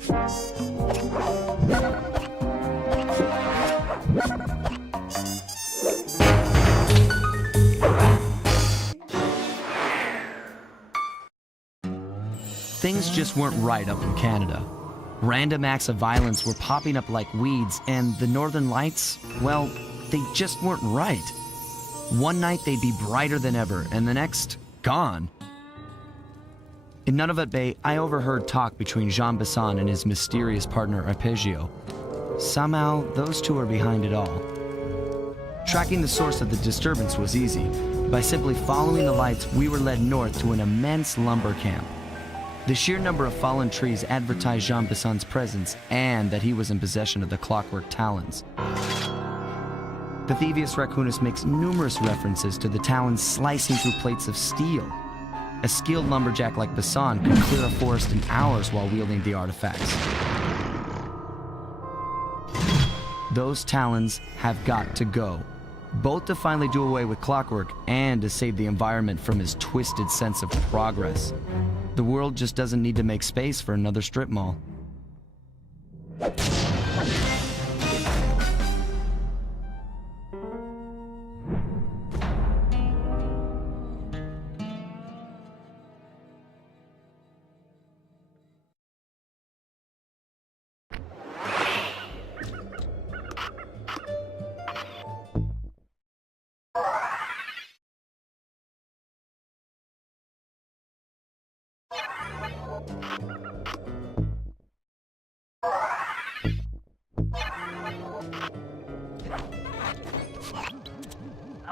Things just weren't right up in Canada. Random acts of violence were popping up like weeds, and the Northern Lights, well, they just weren't right. One night they'd be brighter than ever, and the next, gone. In Nunavut Bay, I overheard talk between Jean Bisson and his mysterious partner Arpeggio. Somehow, those two are behind it all. Tracking the source of the disturbance was easy. By simply following the lights, we were led north to an immense lumber camp. The sheer number of fallen trees advertised Jean Bisson's presence and that he was in possession of the clockwork talons. The Thieves Raccoonus makes numerous references to the talons slicing through plates of steel. A skilled lumberjack like Bisson could clear a forest in hours while wielding the artifacts. Those talons have got to go, both to finally do away with clockwork and to save the environment from his twisted sense of progress. The world just doesn't need to make space for another strip mall.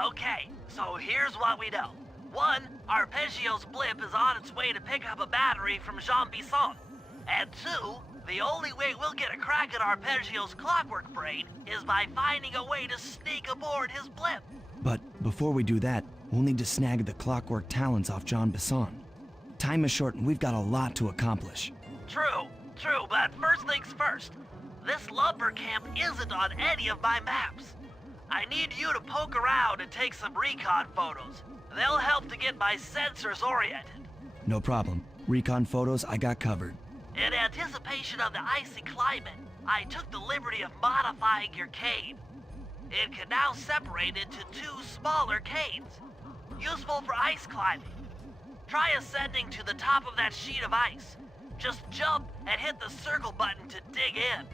Okay, so here's what we know. 1, Arpeggio's blip is on its way to pick up a battery from Jean Bisson. And 2, the only way we'll get a crack at Arpeggio's clockwork brain is by finding a way to sneak aboard his blip. But before we do that, we'll need to snag the clockwork talons off Jean Bisson. Time is short and we've got a lot to accomplish. True, but first things first. This lumber camp isn't on any of my maps. I need you to poke around and take some recon photos. They'll help to get my sensors oriented. No problem. Recon photos I got covered. In anticipation of the icy climate, I took the liberty of modifying your cane. It can now separate into 2 smaller canes, useful for ice climbing. Try ascending to the top of that sheet of ice. Just jump and hit the circle button to dig in.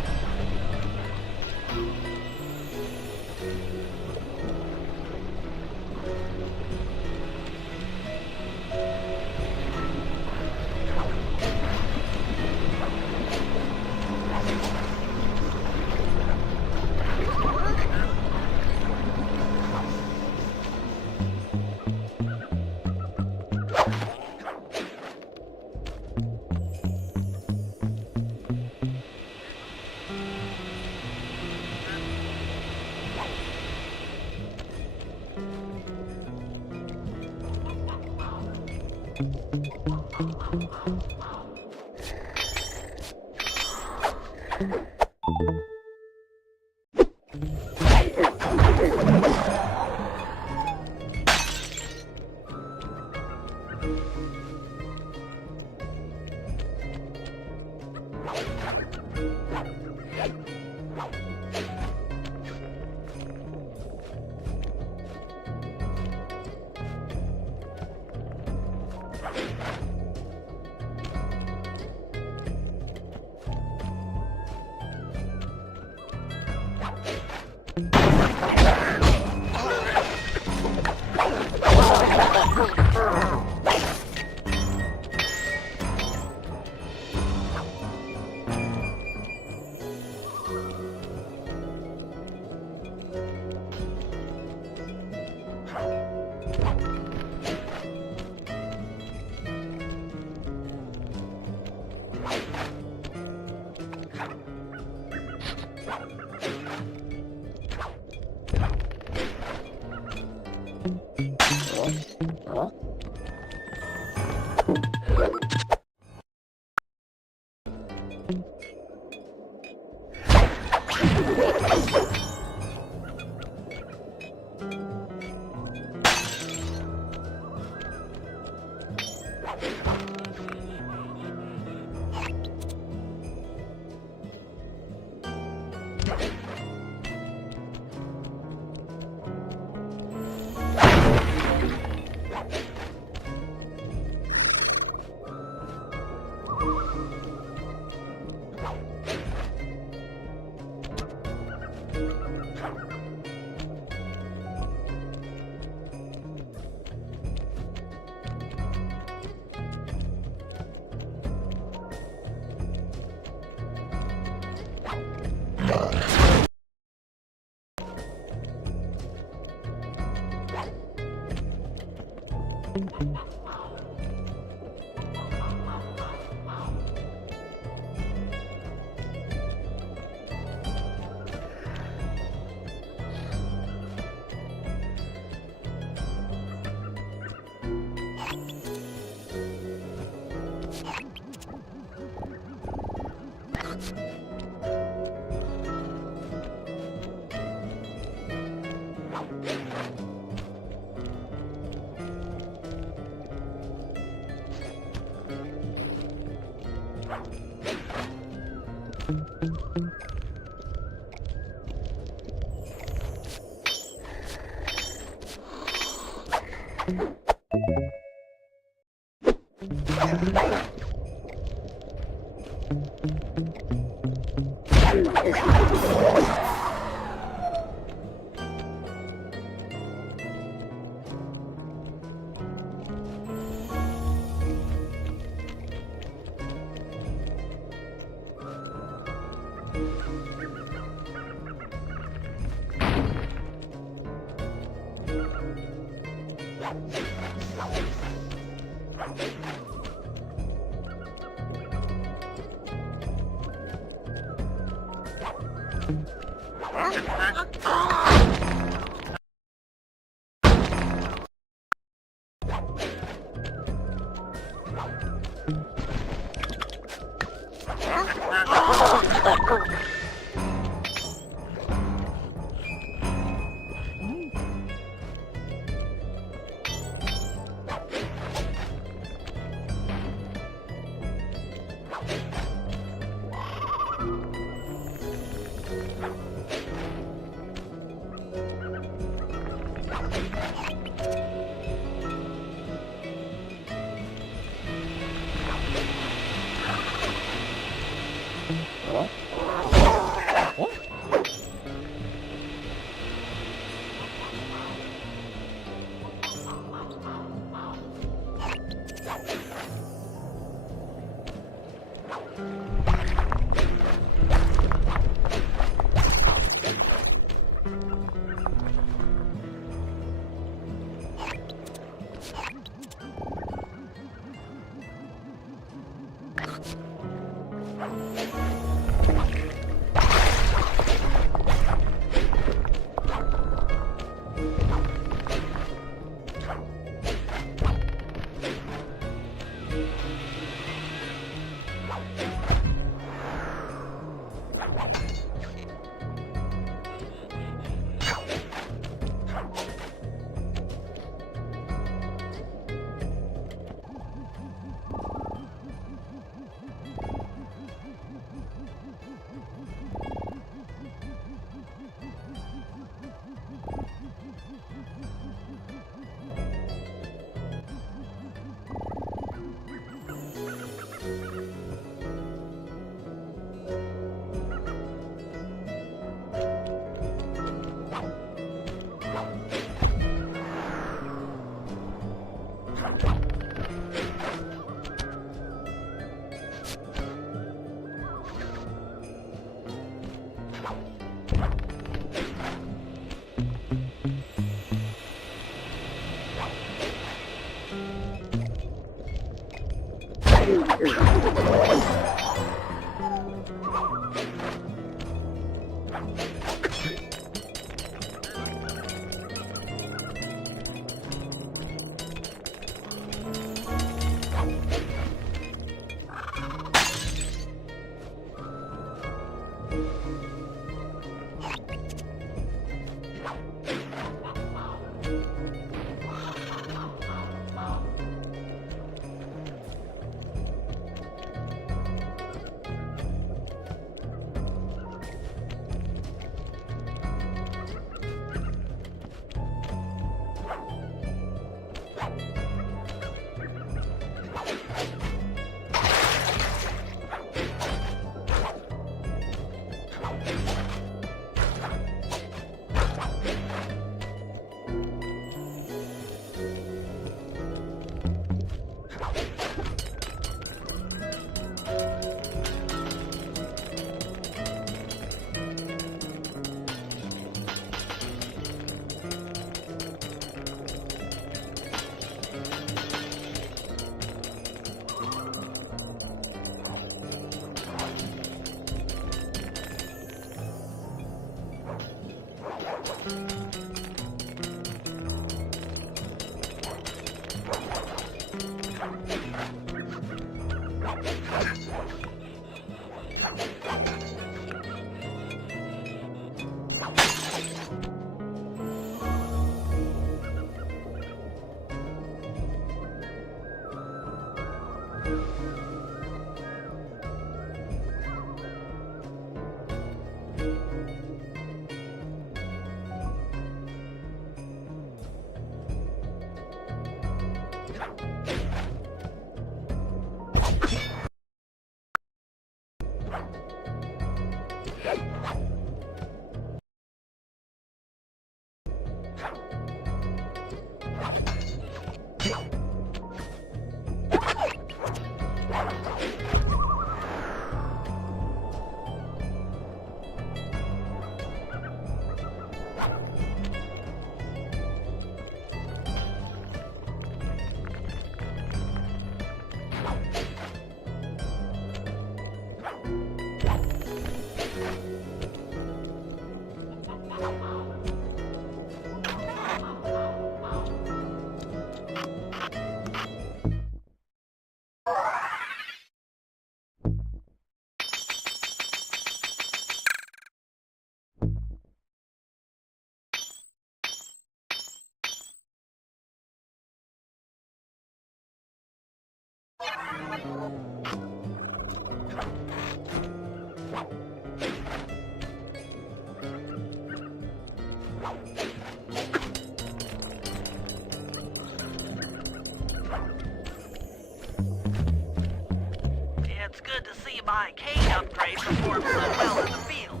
It's good to see my cane upgrade perform so well in the field.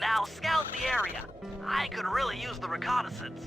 Now scout the area. I could really use the reconnaissance.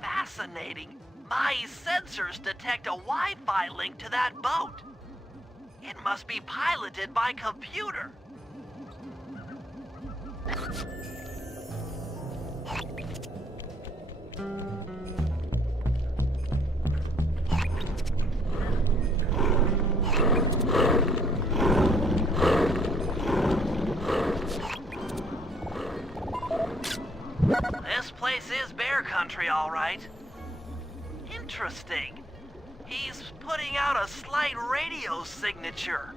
Fascinating. My sensors detect a Wi-Fi link to that boat. It must be piloted by computer. This place is bear country, all right. Interesting. He's putting out a slight radio signature.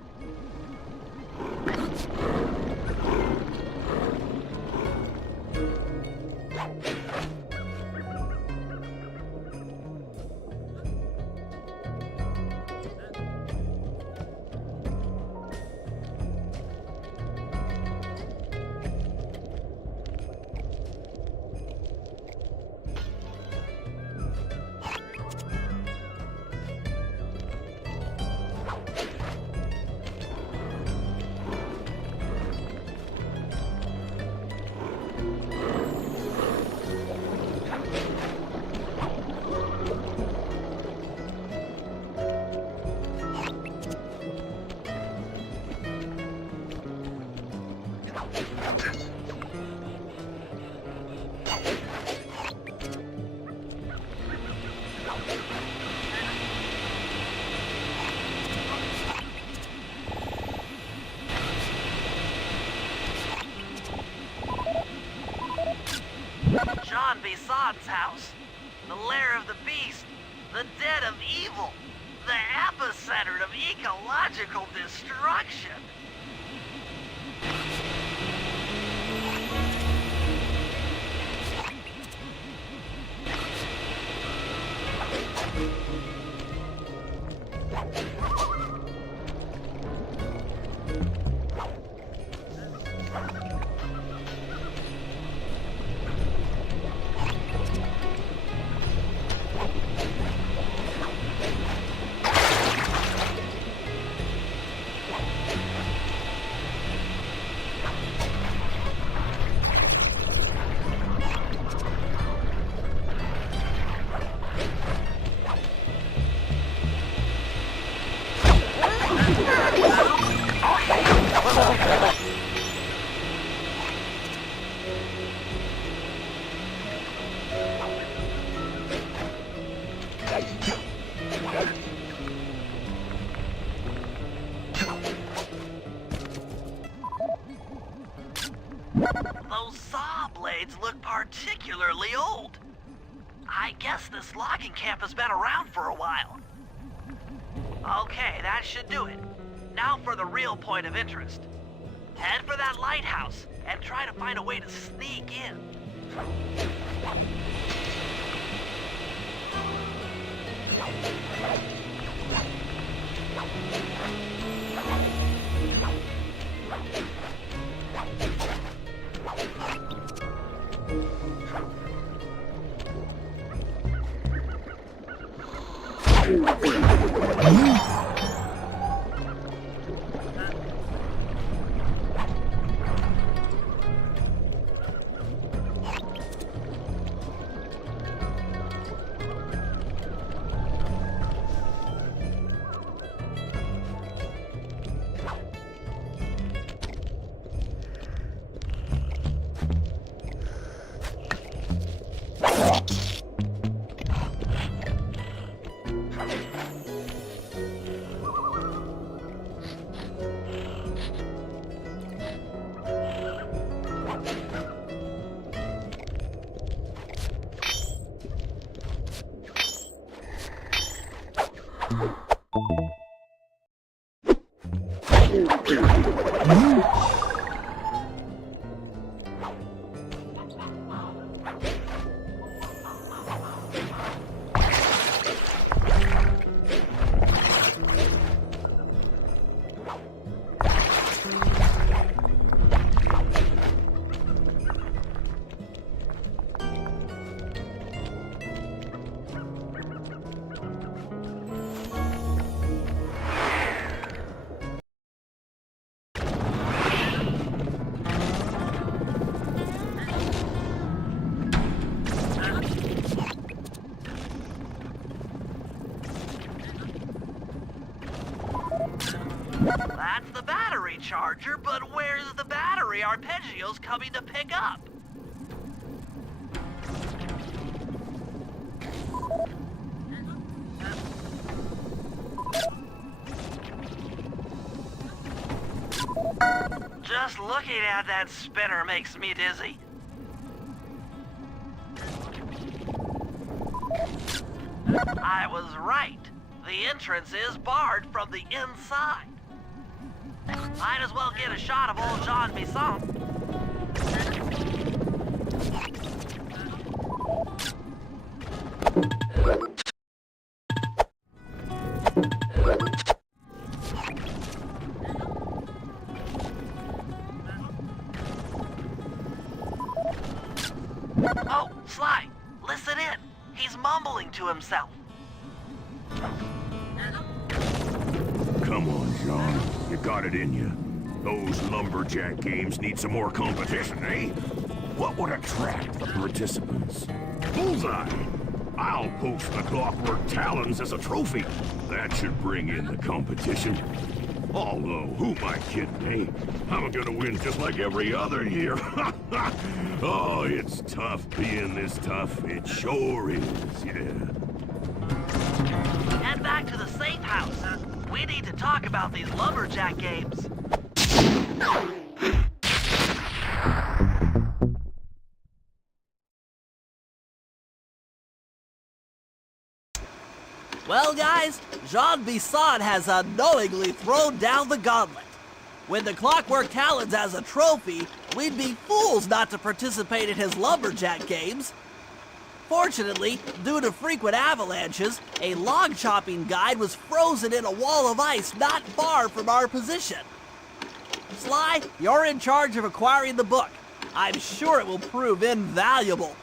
John Bison's house. The lair of the beast. The den of evil. The epicenter of ecological destruction. Those saw blades look particularly old. I guess this logging camp has been around for a while. Okay, that should do it. Now for the real point of interest. Head for that lighthouse and try to find a way to sneak in. charger, but where's the battery Arpeggio's coming to pick up? Just looking at that spinner makes me dizzy. I was right. The entrance is barred from the inside. Might as well get a shot of old Jean Bisson. Oh, Sly, listen in. He's mumbling to himself. Come on, Jean. You got it in you. Those lumberjack games need some more competition, eh? What would attract the participants? Bullseye! I'll post the clockwork talons as a trophy. That should bring in the competition. Although, who am I kidding, eh? I'm gonna win just like every other year. Oh, it's tough being this tough. It sure is, yeah. Head back to the safe house. We need to talk about these lumberjack games. Well, guys, Jean Bisson has unknowingly thrown down the gauntlet. With the Clockwork Talons as a trophy, we'd be fools not to participate in his lumberjack games. Fortunately, due to frequent avalanches, a log chopping guide was frozen in a wall of ice not far from our position. Sly, you're in charge of acquiring the book. I'm sure it will prove invaluable.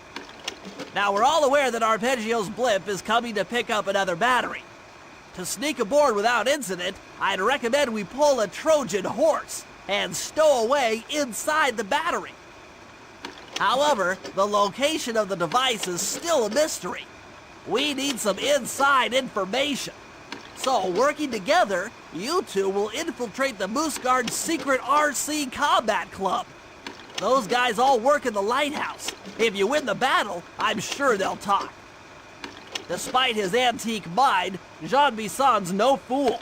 Now, we're all aware that Arpeggio's blimp is coming to pick up another battery. To sneak aboard without incident, I'd recommend we pull a Trojan horse and stow away inside the battery. However, the location of the device is still a mystery. We need some inside information. So, working together, you two will infiltrate the Moose Guard's secret RC Combat Club. Those guys all work in the lighthouse. If you win the battle, I'm sure they'll talk. Despite his antique mind, Jean Bisson's no fool.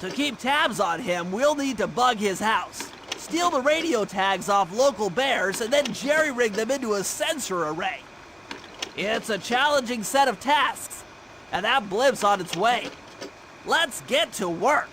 To keep tabs on him, we'll need to bug his house, steal the radio tags off local bears, and then jerry-rig them into a sensor array. It's a challenging set of tasks, and that blimp's on its way. Let's get to work.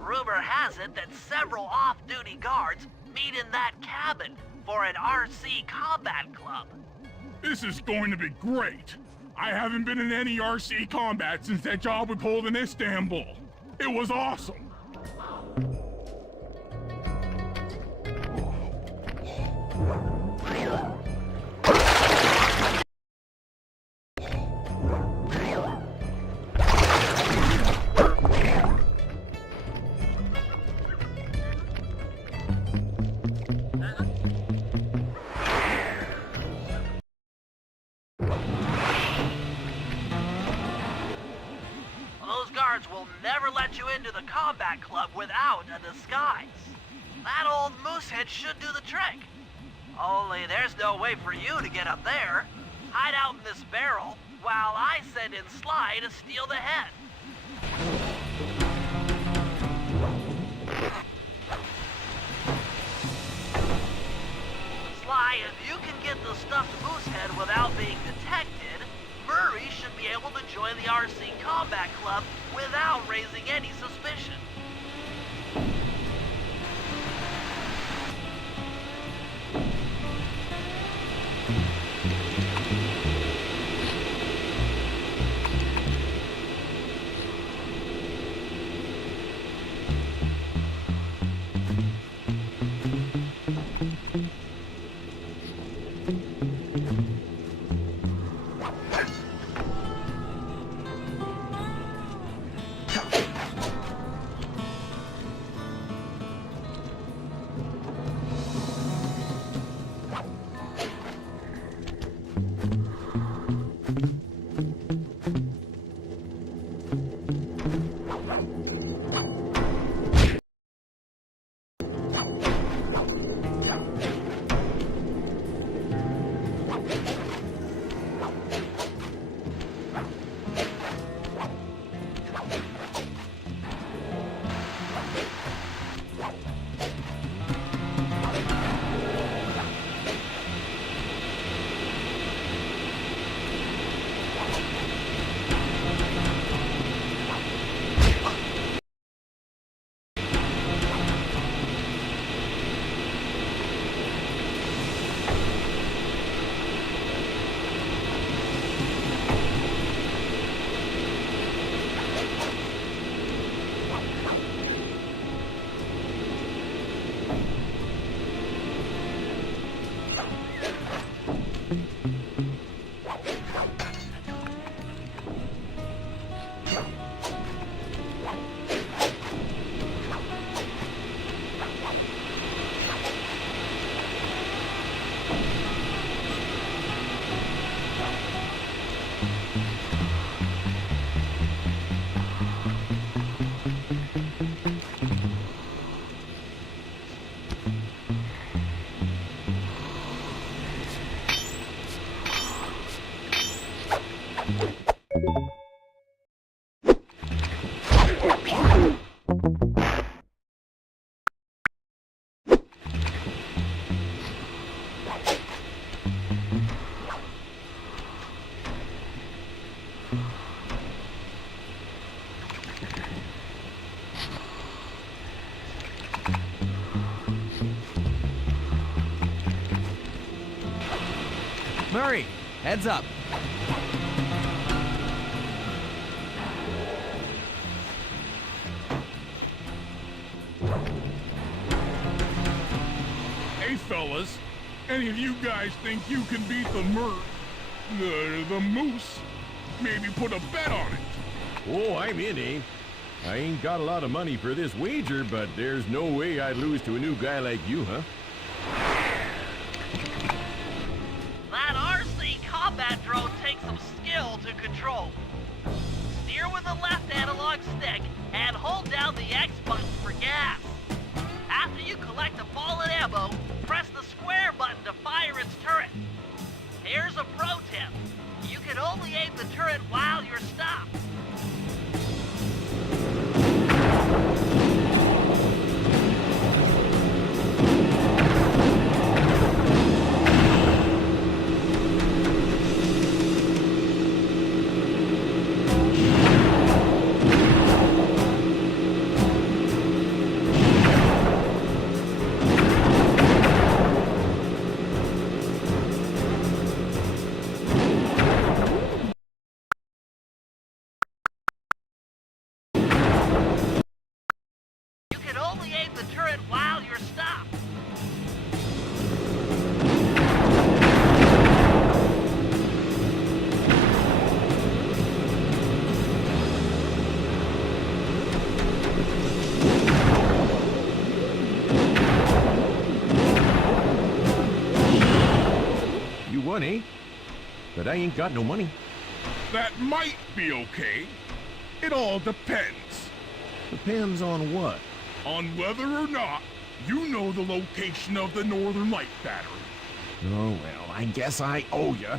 Rumor has it that several off-duty guards meet in that cabin for an RC combat club. This is going to be great. I haven't been in any RC combat since that job we pulled in Istanbul. It was awesome. Those guards will never let you into the combat club without a disguise. That old moosehead should do the trick. Only there's no way for you to get up there. Hide out in this barrel while I send in Sly to steal the head. Sly, if you can get the stuffed moosehead without being detected, Murray should be able to join the RC Combat Club without raising any suspicion. Murray, heads up. Hey, fellas. Any of you guys think you can beat the moose? Maybe put a bet on it. Oh, I'm in, eh? I ain't got a lot of money for this wager, but there's no way I'd lose to a new guy like you, huh? That RC combat drone takes some skill to control. Steer with the left analog stick and hold down the X button for gas. After you collect a ball and ammo, press the square button to fire its turret. Here's a pro tip. You can only aim the turret while you're stopped. You can only aim the turret while you're stopped. You won, eh? But I ain't got no money. That might be okay. It all depends Depends on what? on whether or not you know the location of the Northern Light battery. Oh, well, I guess I owe ya.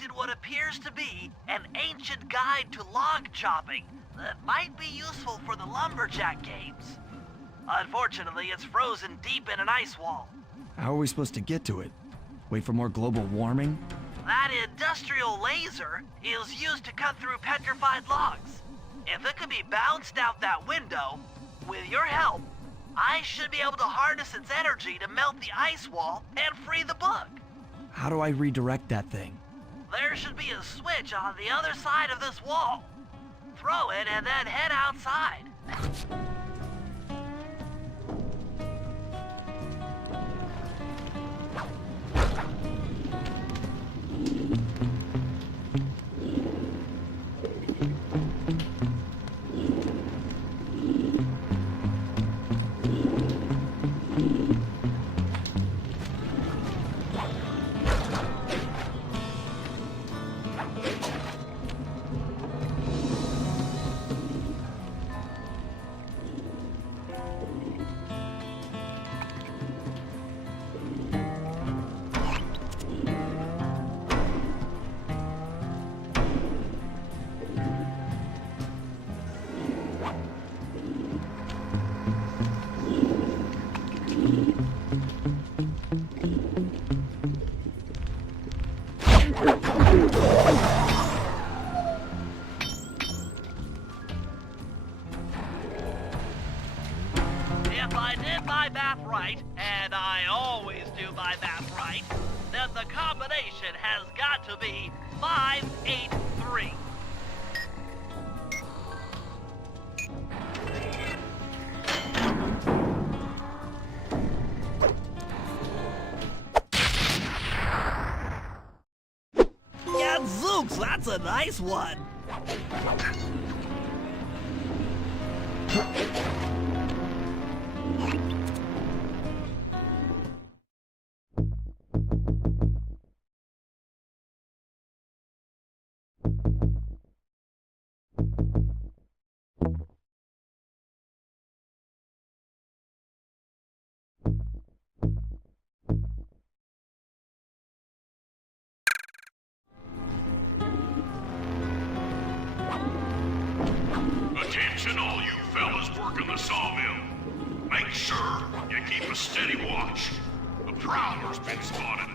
collected what appears to be an ancient guide to log chopping that might be useful for the lumberjack games. Unfortunately, it's frozen deep in an ice wall. How are we supposed to get to it? Wait for more global warming? That industrial laser is used to cut through petrified logs. If it can be bounced out that window, with your help, I should be able to harness its energy to melt the ice wall and free the book. How do I redirect that thing? There should be a switch on the other side of this wall. Throw it and then head outside. If I did my math right, and I always do my math right, then the combination has got to be 583. Gadzooks, that's a nice one. Attention all you fellas working the sawmill. Make sure you keep a steady watch. A prowler's been spotted,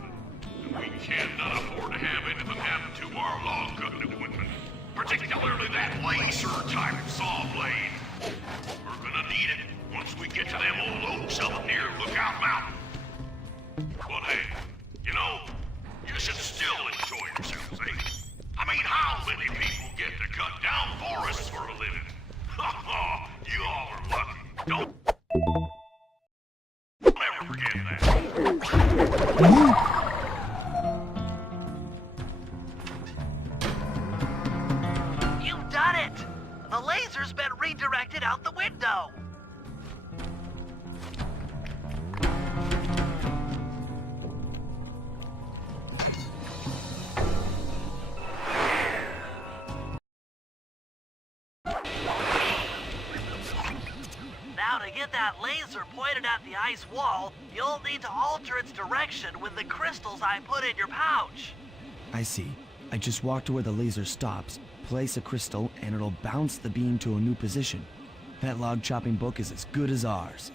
and we cannot afford to have anything happen to our log cutting equipment. Particularly that laser-type saw blade. We're gonna need it once we get to them old oaks up near Lookout Mountain. But hey, you know, you should still enjoy yourselves, eh? I mean, how many people get to cut down forests for a living? You all are lucky. Don't ever forget that. You've done it! The laser's been redirected out the window. Now to get that laser pointed at the ice wall, you'll need to alter its direction with the crystals I put in your pouch. I see. I just walk to where the laser stops, place a crystal, and it'll bounce the beam to a new position. That log chopping book is as good as ours.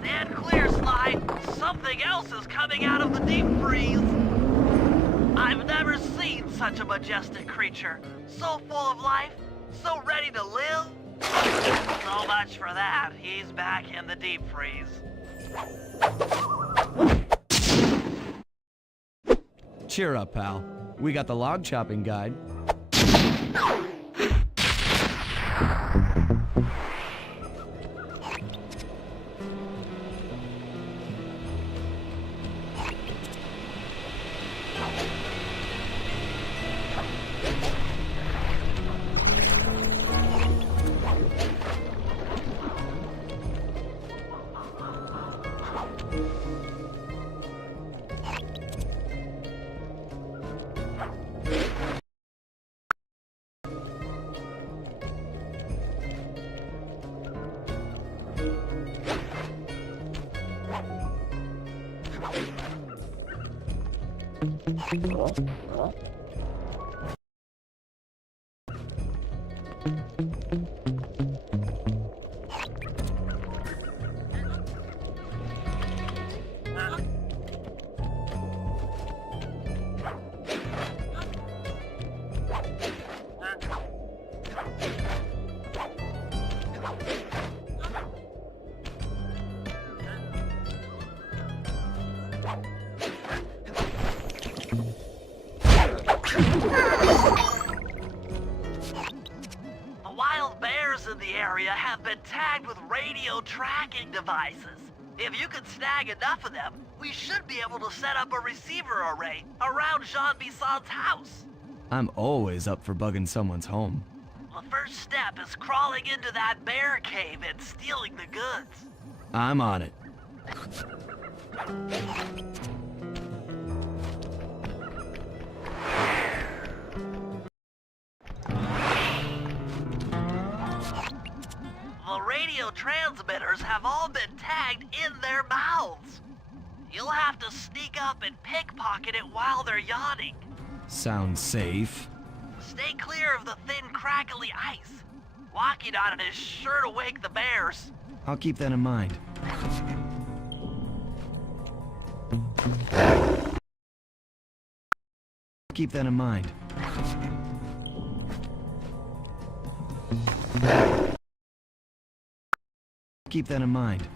Stand clear, Sly. Something else is coming out of the deep freeze. I've never seen such a majestic creature. So full of life, so ready to live. So much for that. He's back in the deep freeze. Cheer up, pal. We got the log chopping guide. The wild bears in the area have been tagged with radio tracking devices. If you can snag enough of them, we should be able to set up a receiver array around Jean Bisson's house. I'm always up for bugging someone's home. The first step is crawling into that bear cave and stealing the goods. I'm on it. The radio transmitters have all been tagged in their mouths. You'll have to sneak up and pickpocket it while they're yawning. Sounds safe. Stay clear of the thin, crackly ice. Walking on it is sure to wake the bears. I'll keep that in mind. Keep that in mind. Keep that in mind.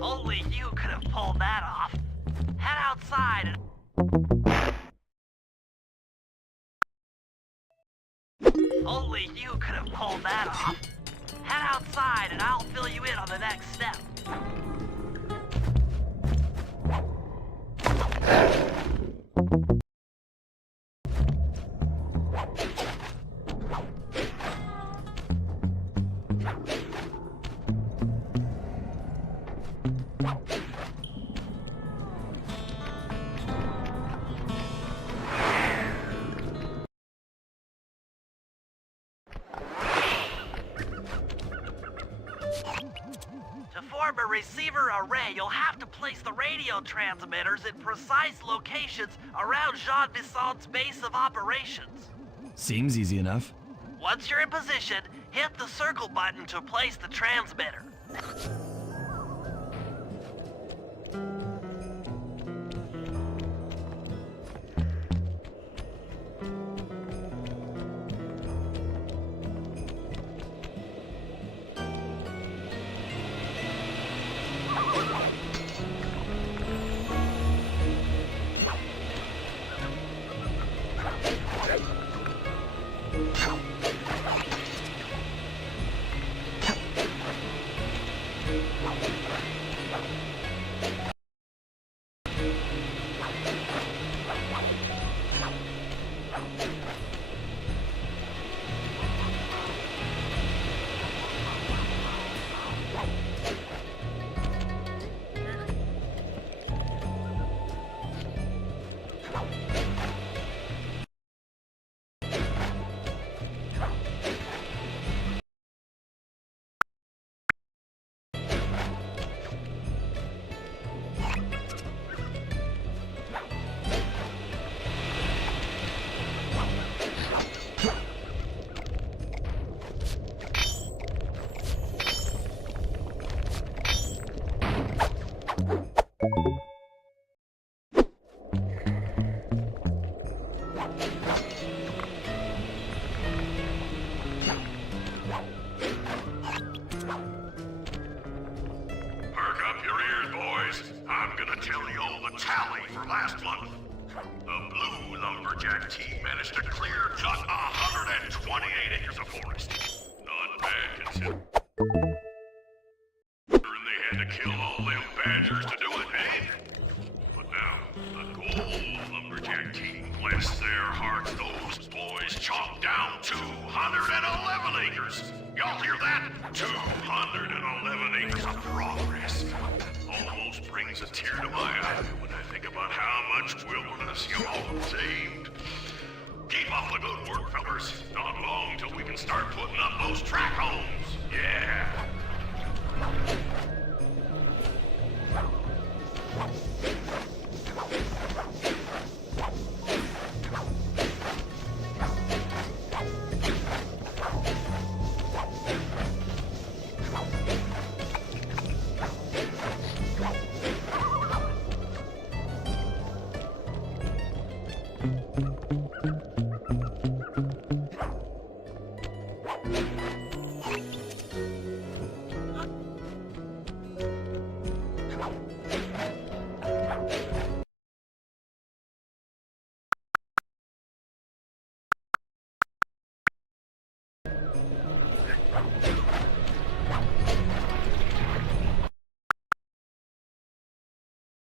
Only you could have pulled that off. Head outside and... Only you could have pulled that off. Head outside and I'll fill you in on the next step. To form a receiver array, you'll have to place the radio transmitters in precise locations around Jean Bissant's base of operations. Seems easy enough. Once you're in position, hit the circle button to place the transmitter. team managed to clear just 128 acres of forest. Not bad considering they had to kill all them badgers to do it, eh? But now, the gold lumberjack team, bless their hearts, those boys chopped down 211 acres. Y'all hear that? 211 acres of progress. Almost brings a tear to my eye when I think about how much wilderness y'all have saved. Keep up the good work, fellas. Not long till we can start putting up those track homes. Yeah.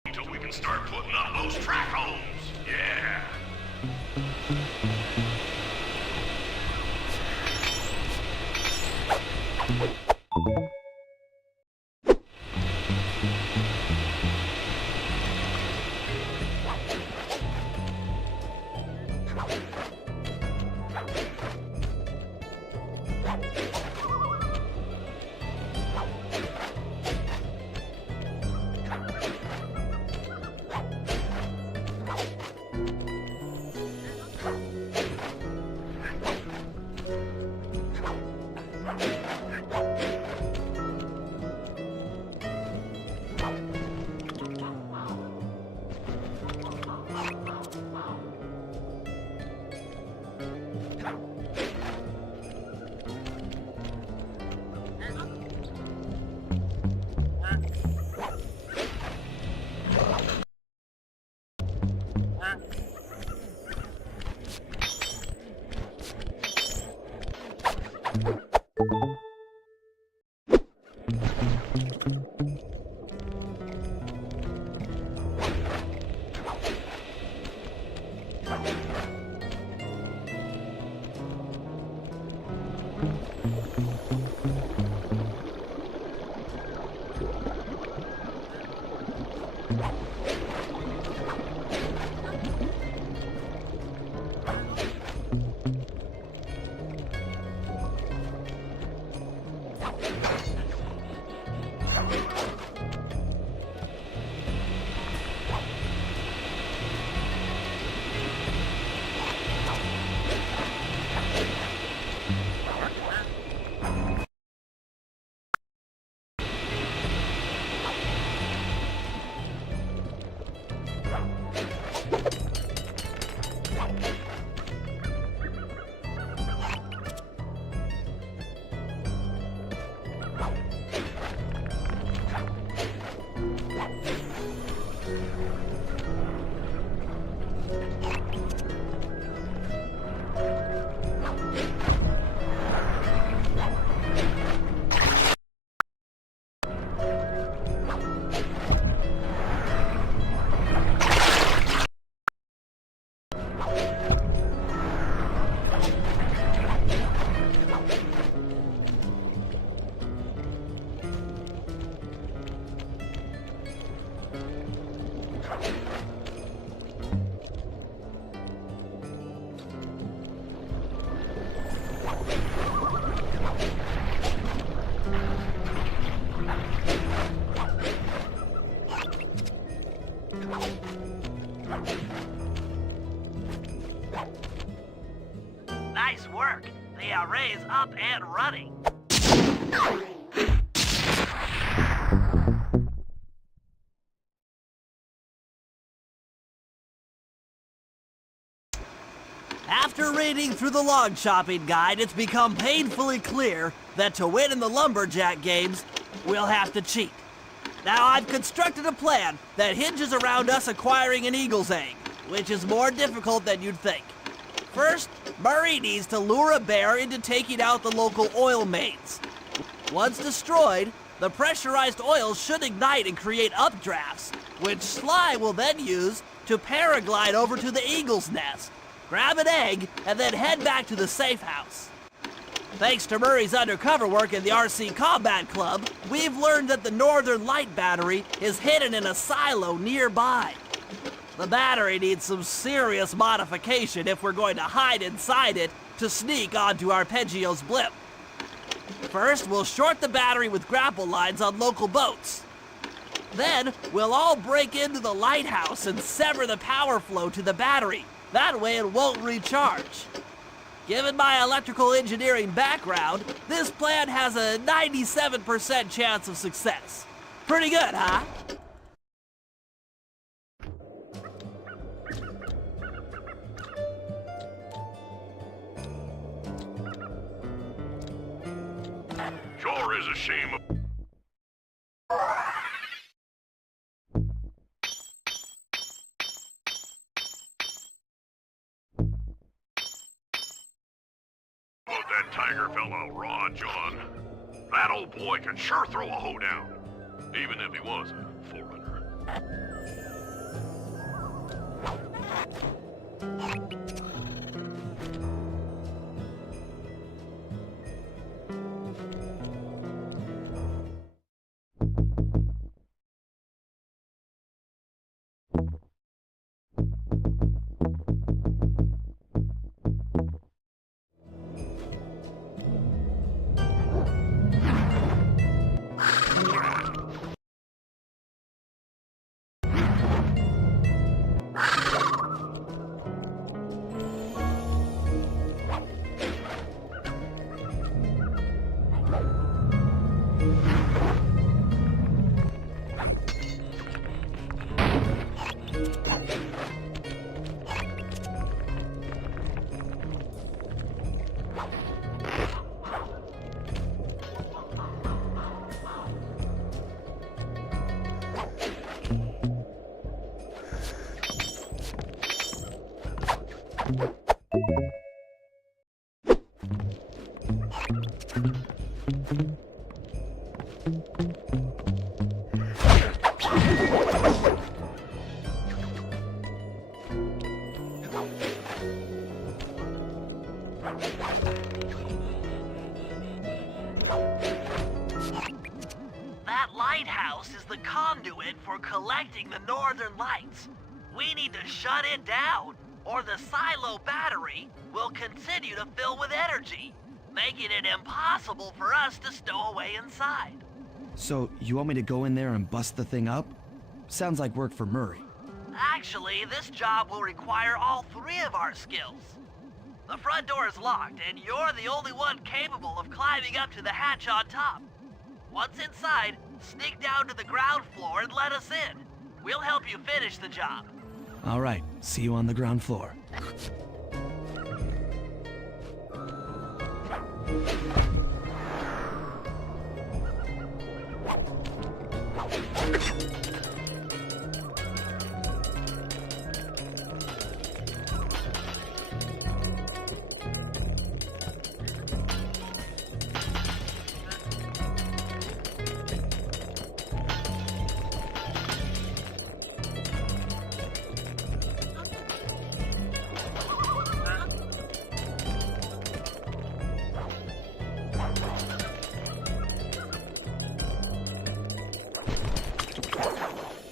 Until we can start putting up those track homes. Yeah. Nice work. The array's up and running. After reading through the log chopping guide, it's become painfully clear that to win in the lumberjack games, we'll have to cheat. Now, I've constructed a plan that hinges around us acquiring an eagle's egg, which is more difficult than you'd think. First, Murray needs to lure a bear into taking out the local oil mains. Once destroyed, the pressurized oil should ignite and create updrafts, which Sly will then use to paraglide over to the eagle's nest, grab an egg, and then head back to the safe house. Thanks to Murray's undercover work in the RC Combat Club, we've learned that the Northern Light battery is hidden in a silo nearby. The battery needs some serious modification if we're going to hide inside it to sneak onto Arpeggio's blimp. First, we'll short the battery with grapple lines on local boats. Then, we'll all break into the lighthouse and sever the power flow to the battery. That way it won't recharge. Given my electrical engineering background, this plan has a 97% chance of success. Pretty good, huh? Sure is a shame. About that tiger fella, Ron John. That old boy can sure throw a hoedown, even if he was a foreigner. That lighthouse is the conduit for collecting the northern lights. We need to shut it down, or the silo battery will continue to fill with energy, making it impossible for us to stow away inside. So, you want me to go in there and bust the thing up? Sounds like work for Murray. Actually, this job will require all three of our skills. The front door is locked, and you're the only one capable of climbing up to the hatch on top. Once inside, sneak down to the ground floor and let us in. We'll help you finish the job. All right, see you on the ground floor.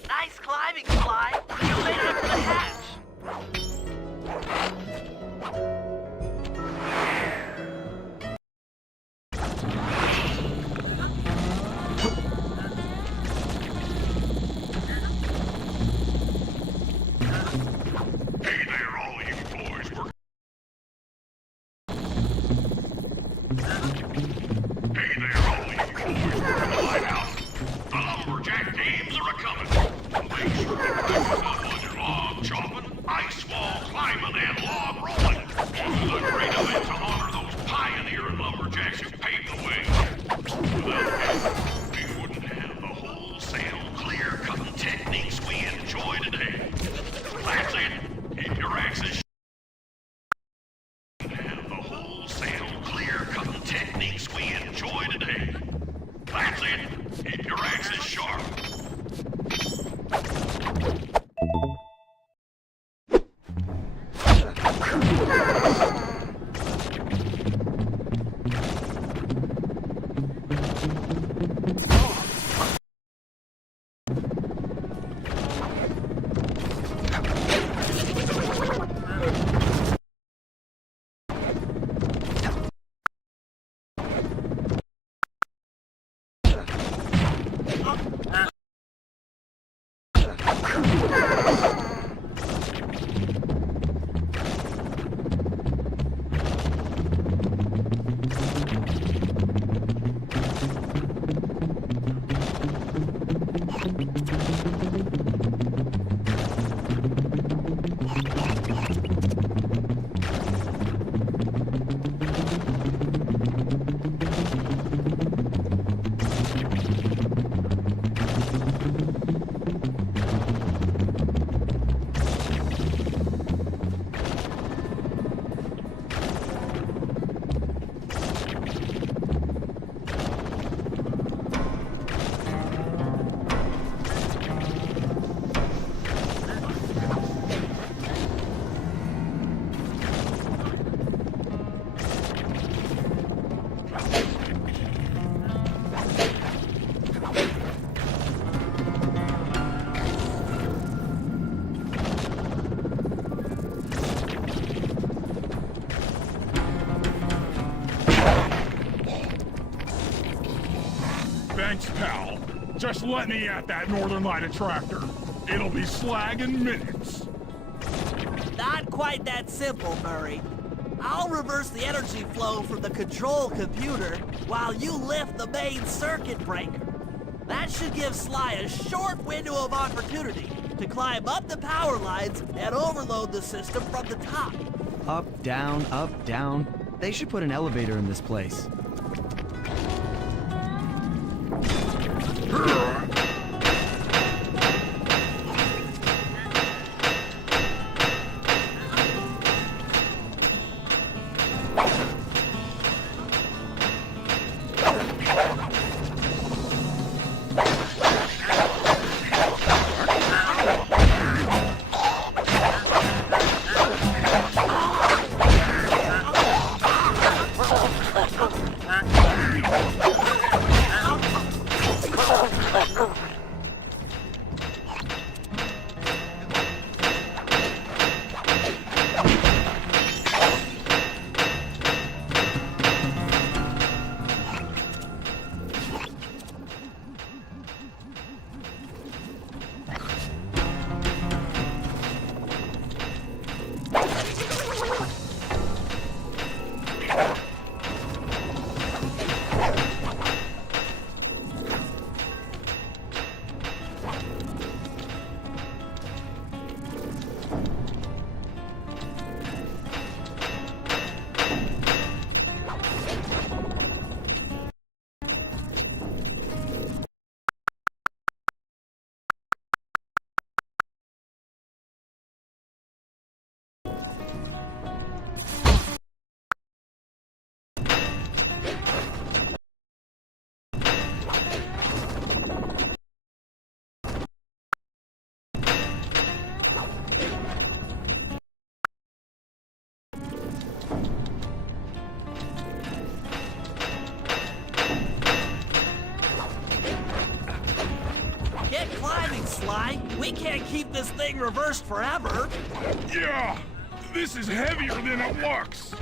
Nice climbing, Sly. You made it up to the hatch. Hey there, all you boys. Hey there, all you boys. We're in the lighthouse. The lumberjack teams are a-coming. Make sure to practice up on your log chopping, ice wall climbing, and log rolling. This is a great event to honor those pioneering lumberjacks who paved the way. Without them, we wouldn't have the wholesale clear-cutting techniques we enjoy today. That's it. Keep your axes haircutting techniques we enjoy today. That's it. Keep your axes sharp. Thanks, pal. Just let me at that Northern Light attractor. It'll be slag in minutes. Not quite that simple, Murray. I'll reverse the energy flow from the control computer while you lift the main circuit breaker. That should give Sly a short window of opportunity to climb up the power lines and overload the system from the top. Up, down, up, down. They should put an elevator in this place. Get climbing, Sly. We can't keep this thing reversed forever. Yeah, this is heavier than it looks.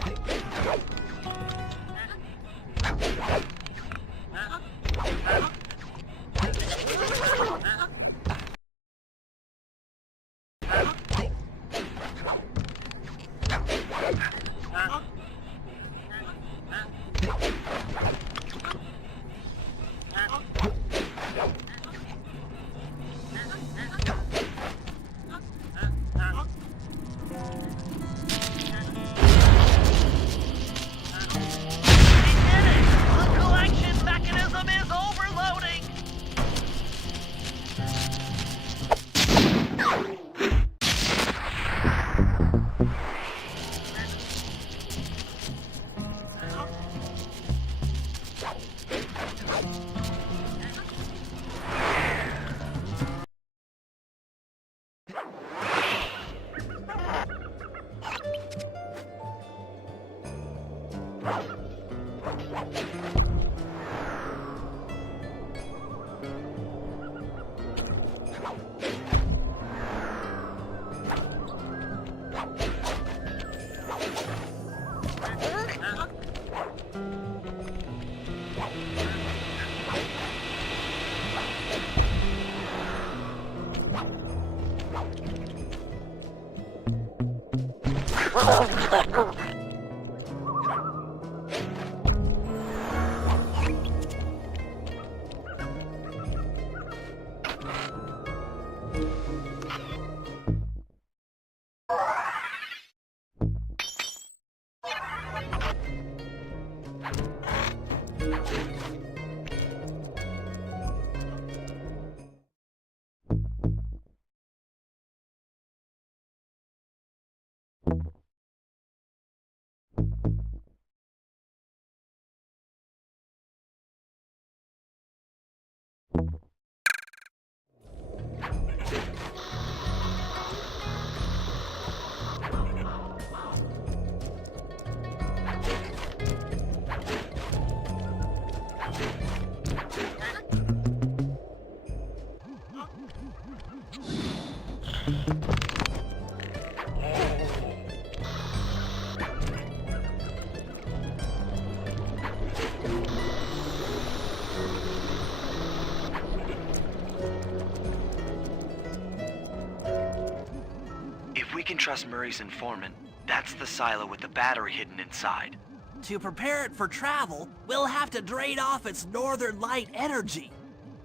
If we can trust Murray's informant, that's the silo with the battery hidden inside. To prepare it for travel, we'll have to drain off its northern light energy.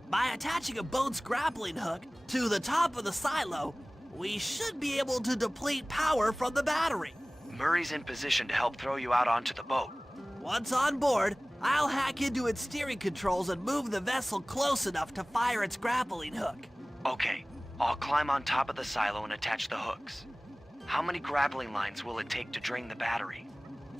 By attaching a boat's grappling hook to the top of the silo, we should be able to deplete power from the battery. Murray's in position to help throw you out onto the boat. Once on board, I'll hack into its steering controls and move the vessel close enough to fire its grappling hook. Okay, I'll climb on top of the silo and attach the hooks. How many grappling lines will it take to drain the battery?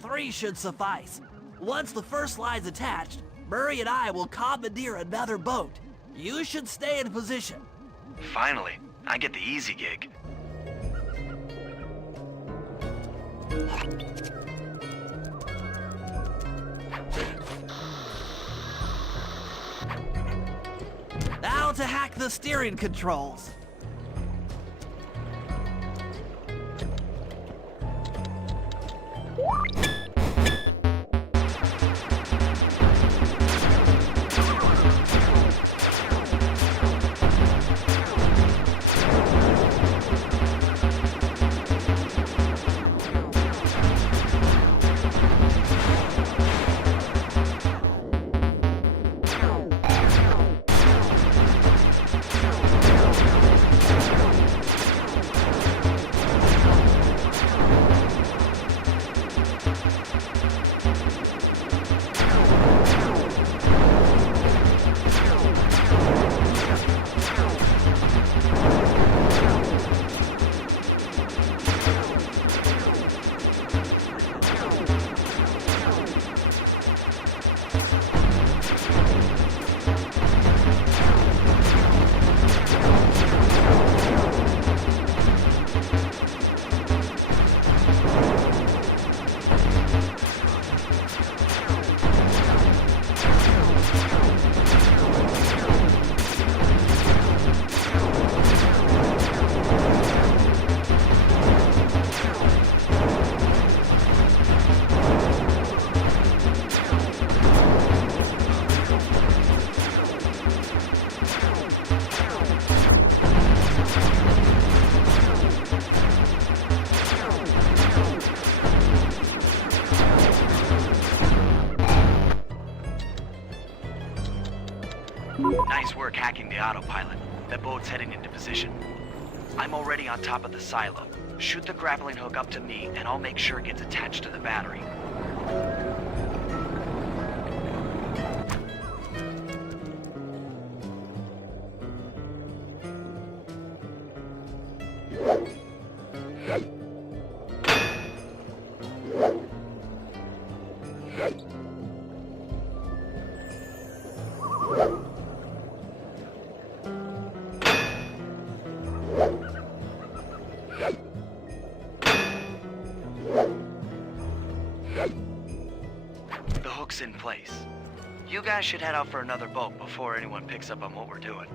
3 should suffice. Once the first line's attached, Murray and I will commandeer another boat. You should stay in position. Finally, I get the easy gig. Now to hack the steering controls. Nice work hacking the autopilot. The boat's heading into position. I'm already on top of the silo. Shoot the grappling hook up to me, and I'll make sure it gets attached to the battery. hook's in place. You guys should head out for another boat before anyone picks up on what we're doing.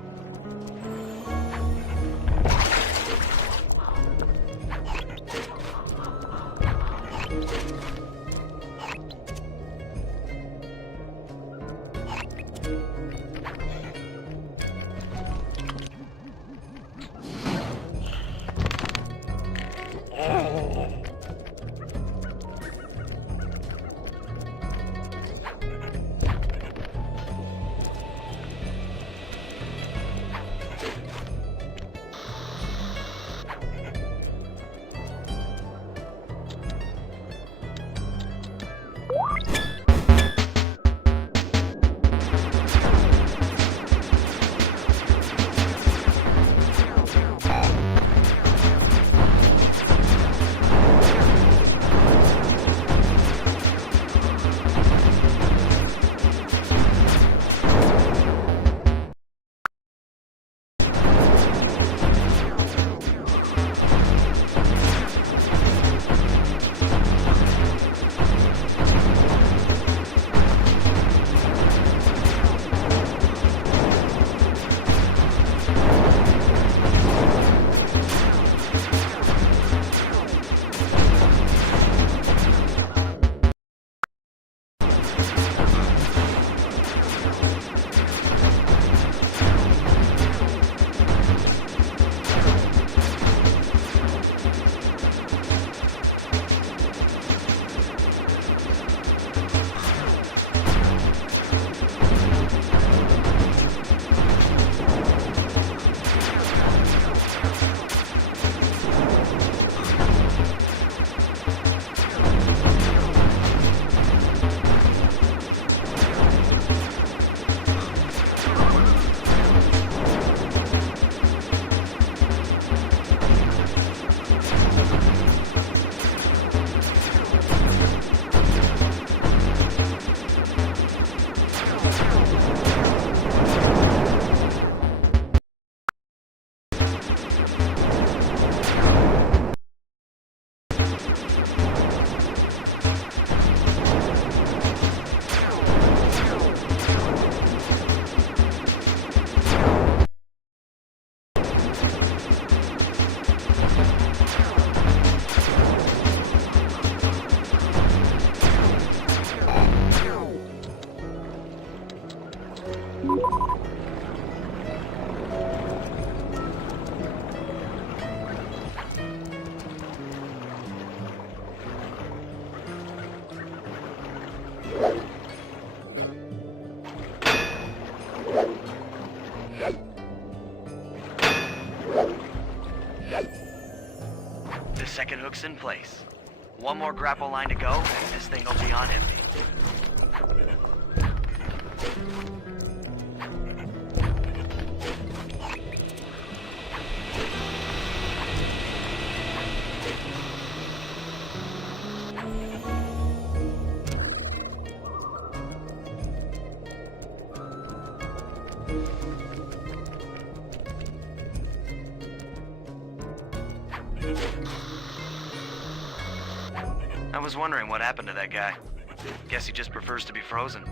The second hook's in place. One more grapple line to go, and this thing will be on empty. I was wondering what happened to that guy. Guess he just prefers to be frozen.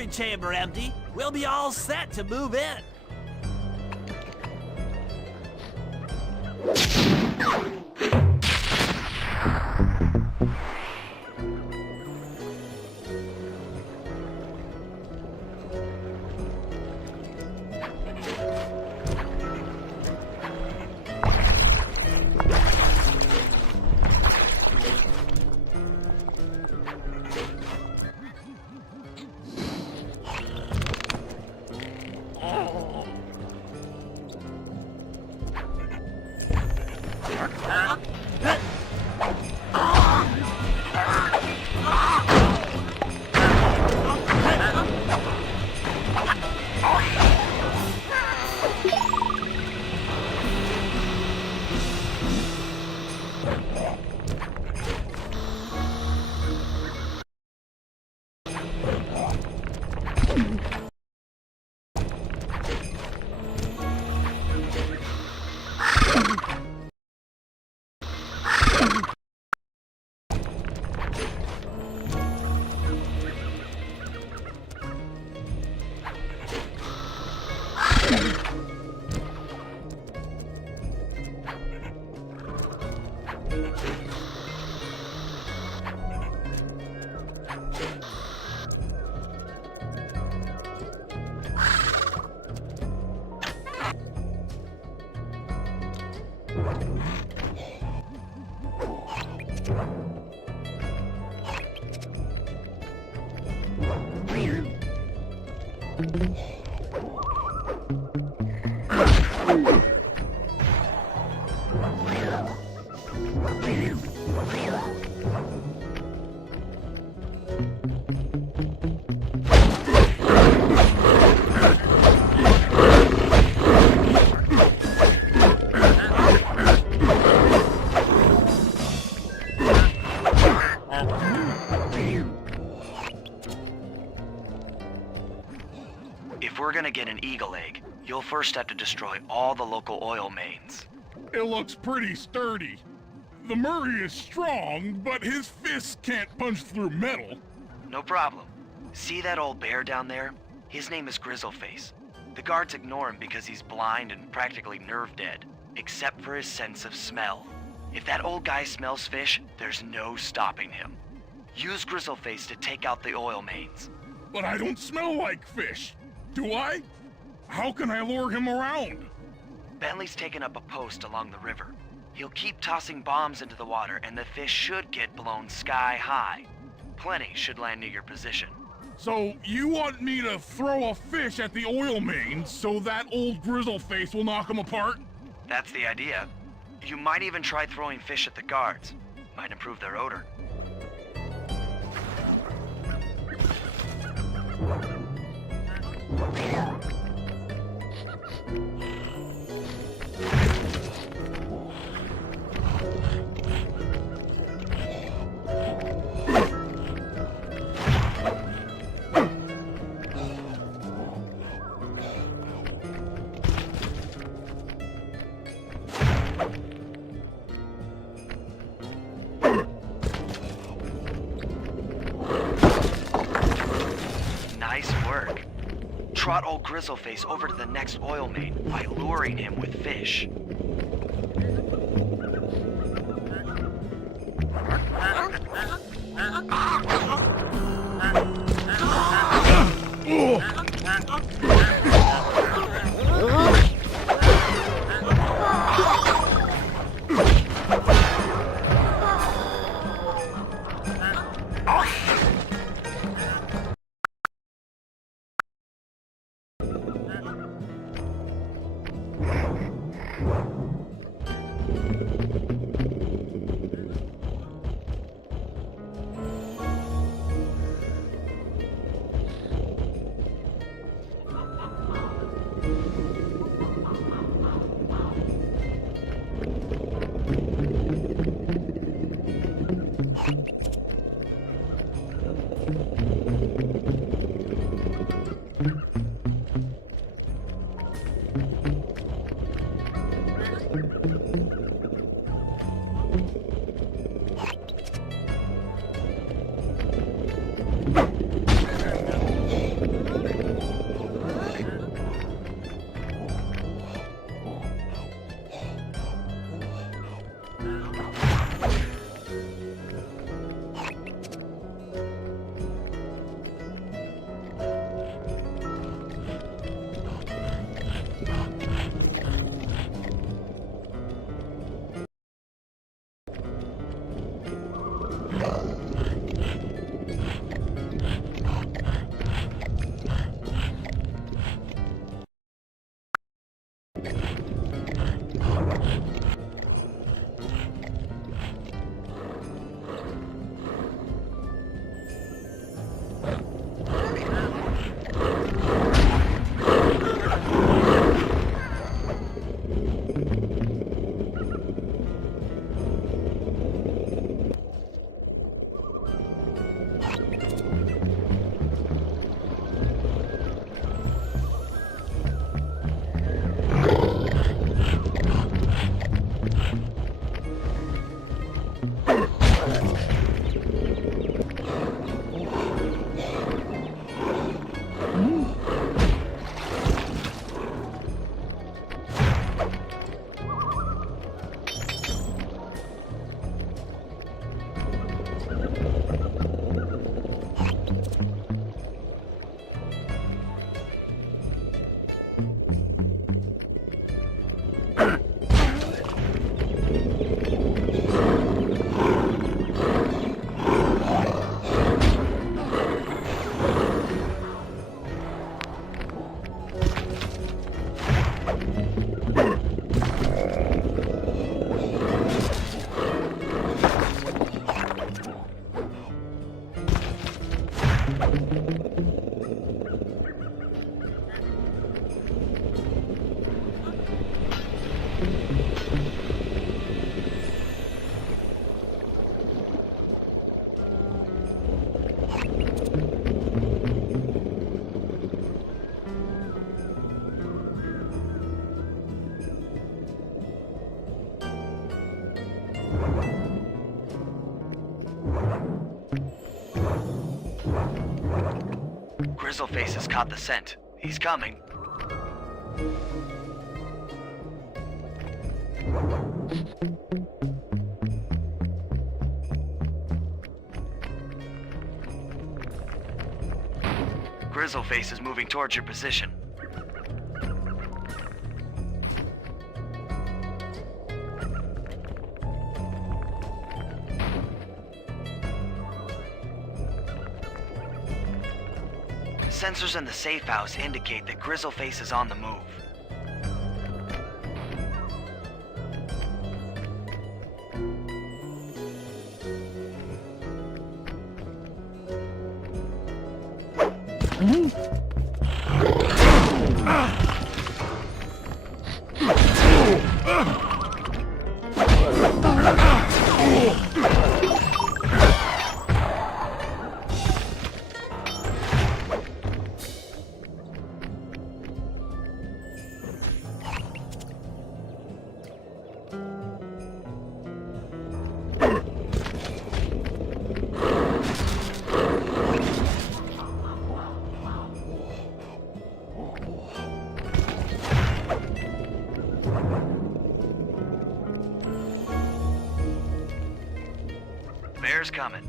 storage chamber empty, we'll be all set to move in. If we're gonna get an eagle egg, you'll first have to destroy all the local oil mains. It looks pretty sturdy. The Murray is strong, but his fists can't punch through metal. No problem. See that old bear down there? His name is Grizzleface. The guards ignore him because he's blind and practically nerve dead, except for his sense of smell. If that old guy smells fish, there's no stopping him. Use Grizzleface to take out the oil mains. But I don't smell like fish. Do I? How can I lure him around? Bentley's taken up a post along the river. He'll keep tossing bombs into the water and the fish should get blown sky high. Plenty should land near your position. So you want me to throw a fish at the oil mains so that old Grizzleface will knock him apart? That's the idea. You might even try throwing fish at the guards. Might improve their odor. Nice work. Trot old Grizzleface over to the next oil main by luring him with fish. Grizzleface has caught the scent. He's coming. Grizzleface is moving towards your position. Sensors in the safe house indicate that Grizzleface is on the move. Bear's coming.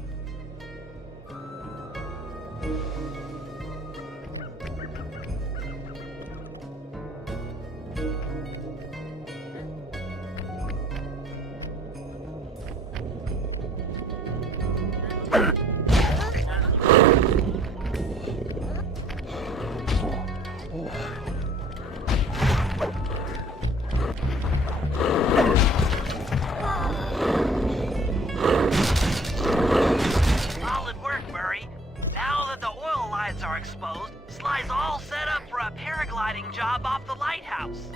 Solid work, Murray. Now that the oil lines are exposed, Sly's all set up for a paragliding job off the lighthouse.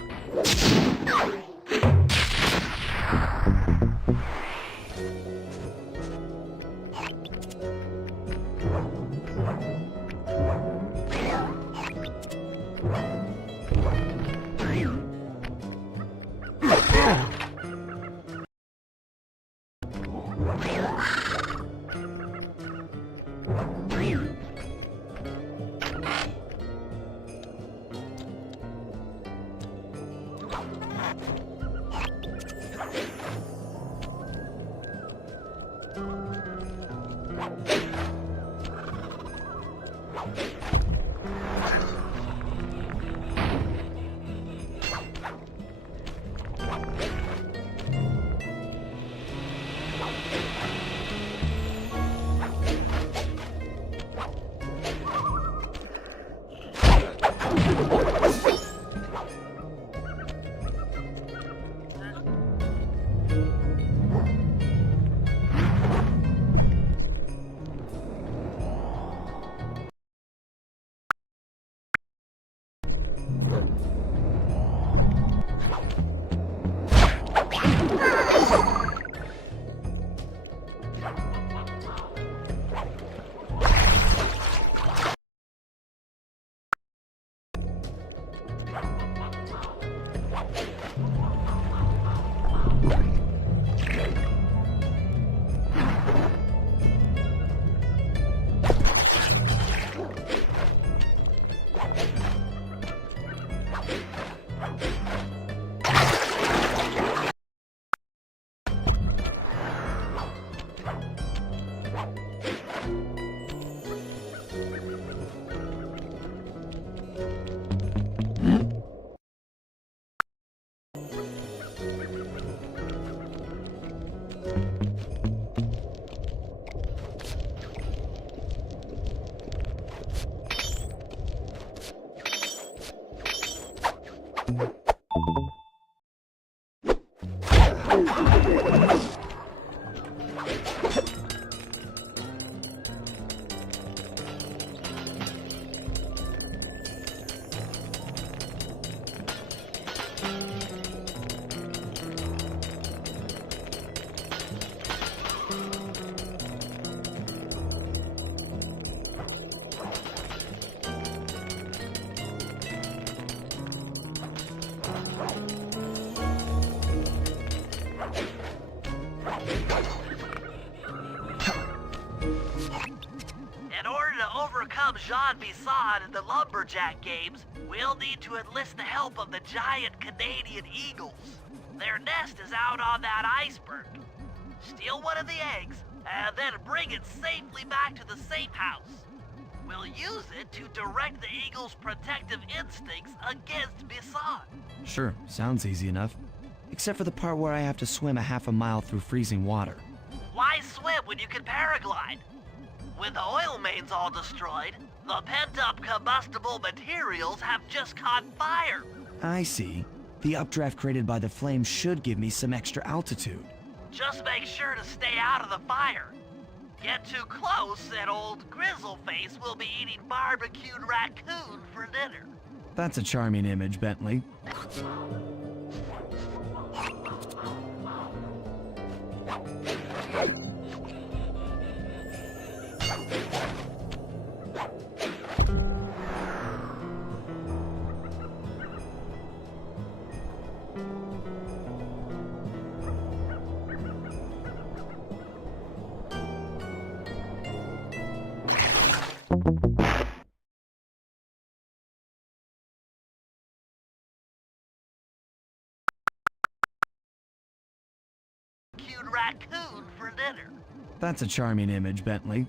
Jean Bisson in the Lumberjack games, we'll need to enlist the help of the giant Canadian eagles. Their nest is out on that iceberg. Steal one of the eggs, and then bring it safely back to the safe house. We'll use it to direct the eagle's protective instincts against Bisson. Sure, sounds easy enough. Except for the part where I have to swim a half a mile through freezing water. Why swim when you can paraglide? With the oil mains all destroyed, the pent-up combustible materials have just caught fire. I see. The updraft created by the flames should give me some extra altitude. Just make sure to stay out of the fire. Get too close and old Grizzleface will be eating barbecued raccoon for dinner. That's a charming image, Bentley. Cute raccoon for dinner. That's a charming image, Bentley.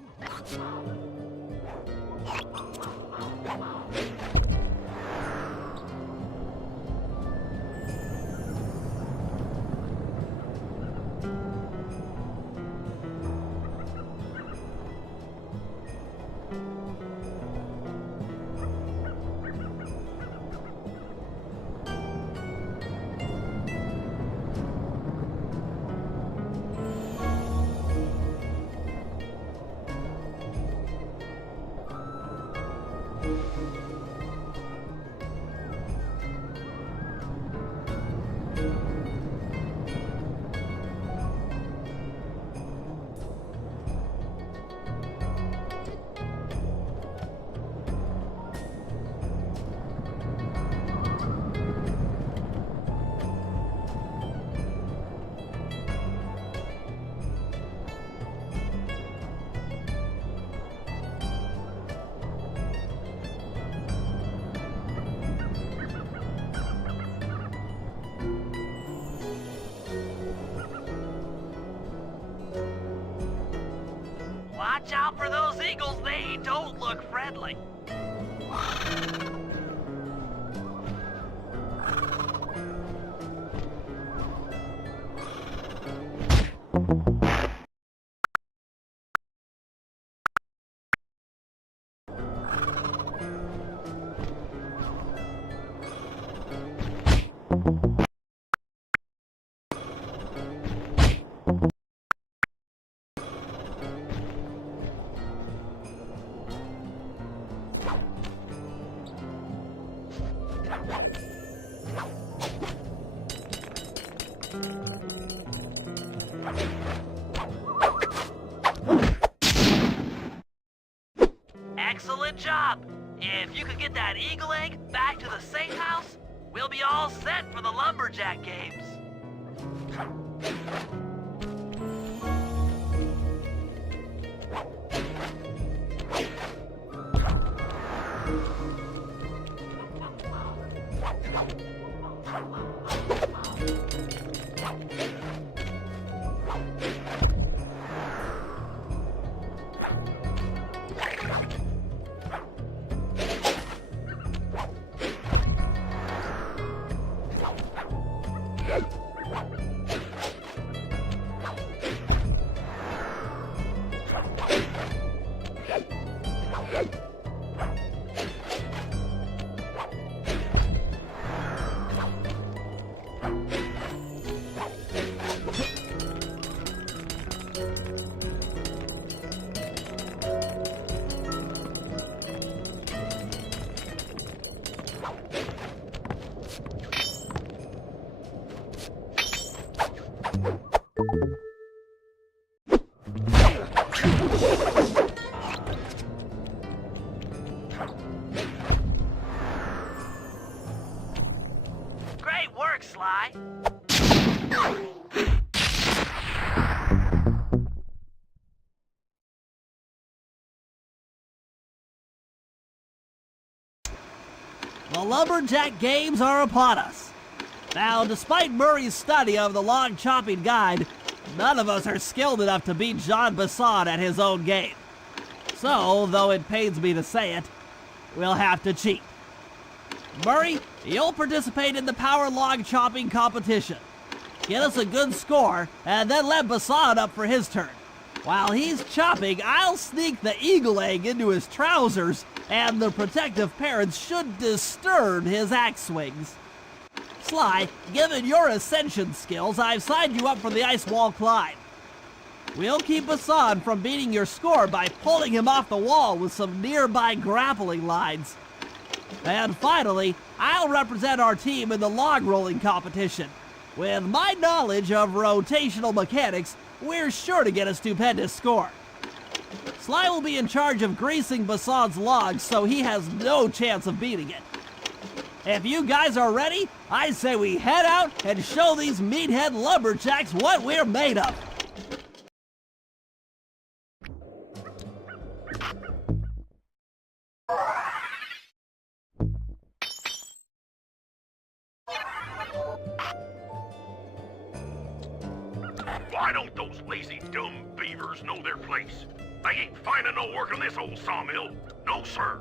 Watch out for those eagles, they don't look friendly. Excellent job! If you could get that eagle egg back to the safe house, we'll be all set for the Lumberjack games. Great work, Sly. lumberjack games are upon us. Now, despite Murray's study of the log chopping guide, none of us are skilled enough to beat Jean Basson at his own game. So, though it pains me to say it, we'll have to cheat. Murray, you'll participate in the power log chopping competition. Get us a good score, and then let Basson up for his turn. While he's chopping, I'll sneak the eagle egg into his trousers, and the protective parents should disturb his axe swings. Sly, given your ascension skills, I've signed you up for the ice wall climb. We'll keep Basson from beating your score by pulling him off the wall with some nearby grappling lines. And finally, I'll represent our team in the log rolling competition. With my knowledge of rotational mechanics, we're sure to get a stupendous score. Sly will be in charge of greasing Basson's logs, so he has no chance of beating it. If you guys are ready, I say we head out and show these meathead lumberjacks what we're made of. Why don't those lazy, dumb beavers know their place? They ain't finding no work on this old sawmill. No, sir.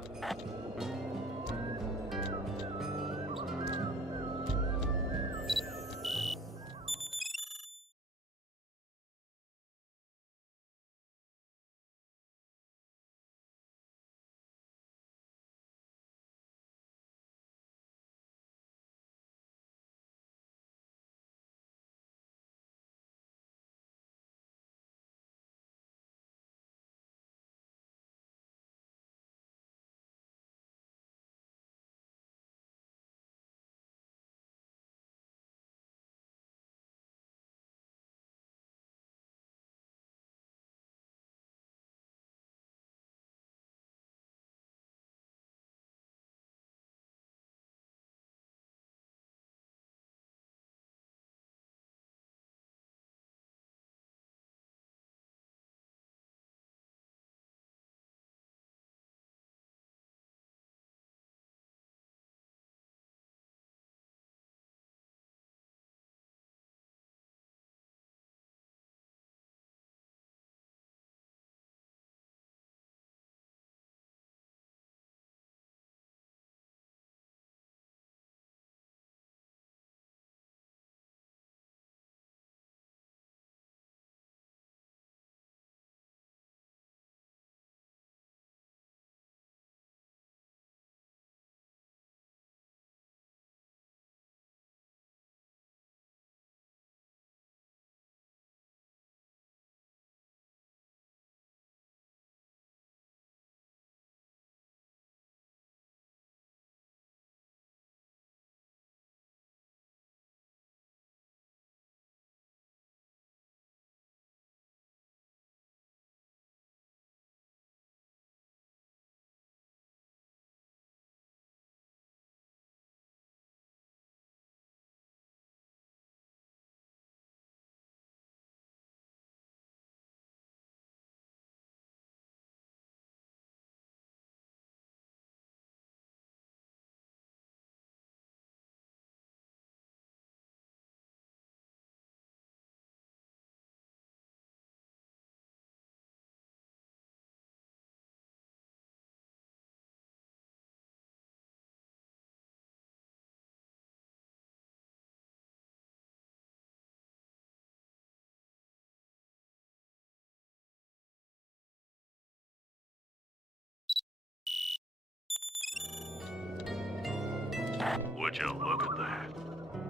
Would you look at that?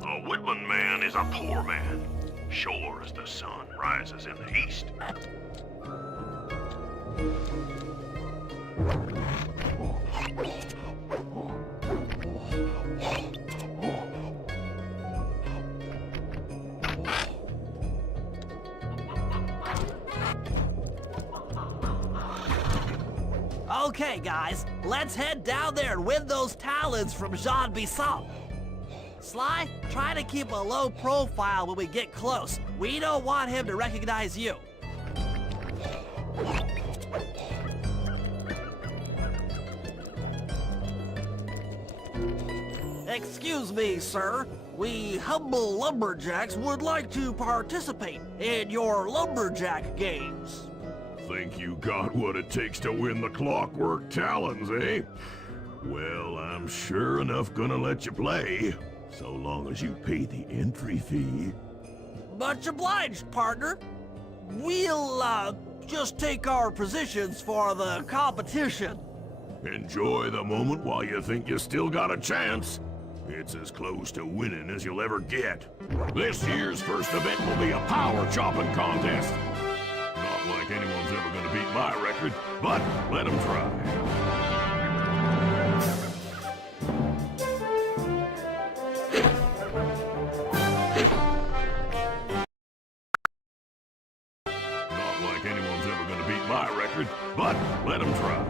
A woodland man is a poor man, sure as the sun rises in the east. Okay, guys, let's head down there and win those talons from Jean Basson. Sly, try to keep a low profile when we get close. We don't want him to recognize you. Excuse me, sir. We humble lumberjacks would like to participate in your lumberjack games. Think you got what it takes to win the Clockwork Talons, eh? Well, I'm sure enough gonna let you play, so long as you pay the entry fee. Much obliged, partner. We'll, just take our positions for the competition. Enjoy the moment while you think you still got a chance. It's as close to winning as you'll ever get. This year's first event will be a power chopping contest. Not like anyone's ever gonna beat my record, but let them try. Not like anyone's ever gonna beat my record, but let them try.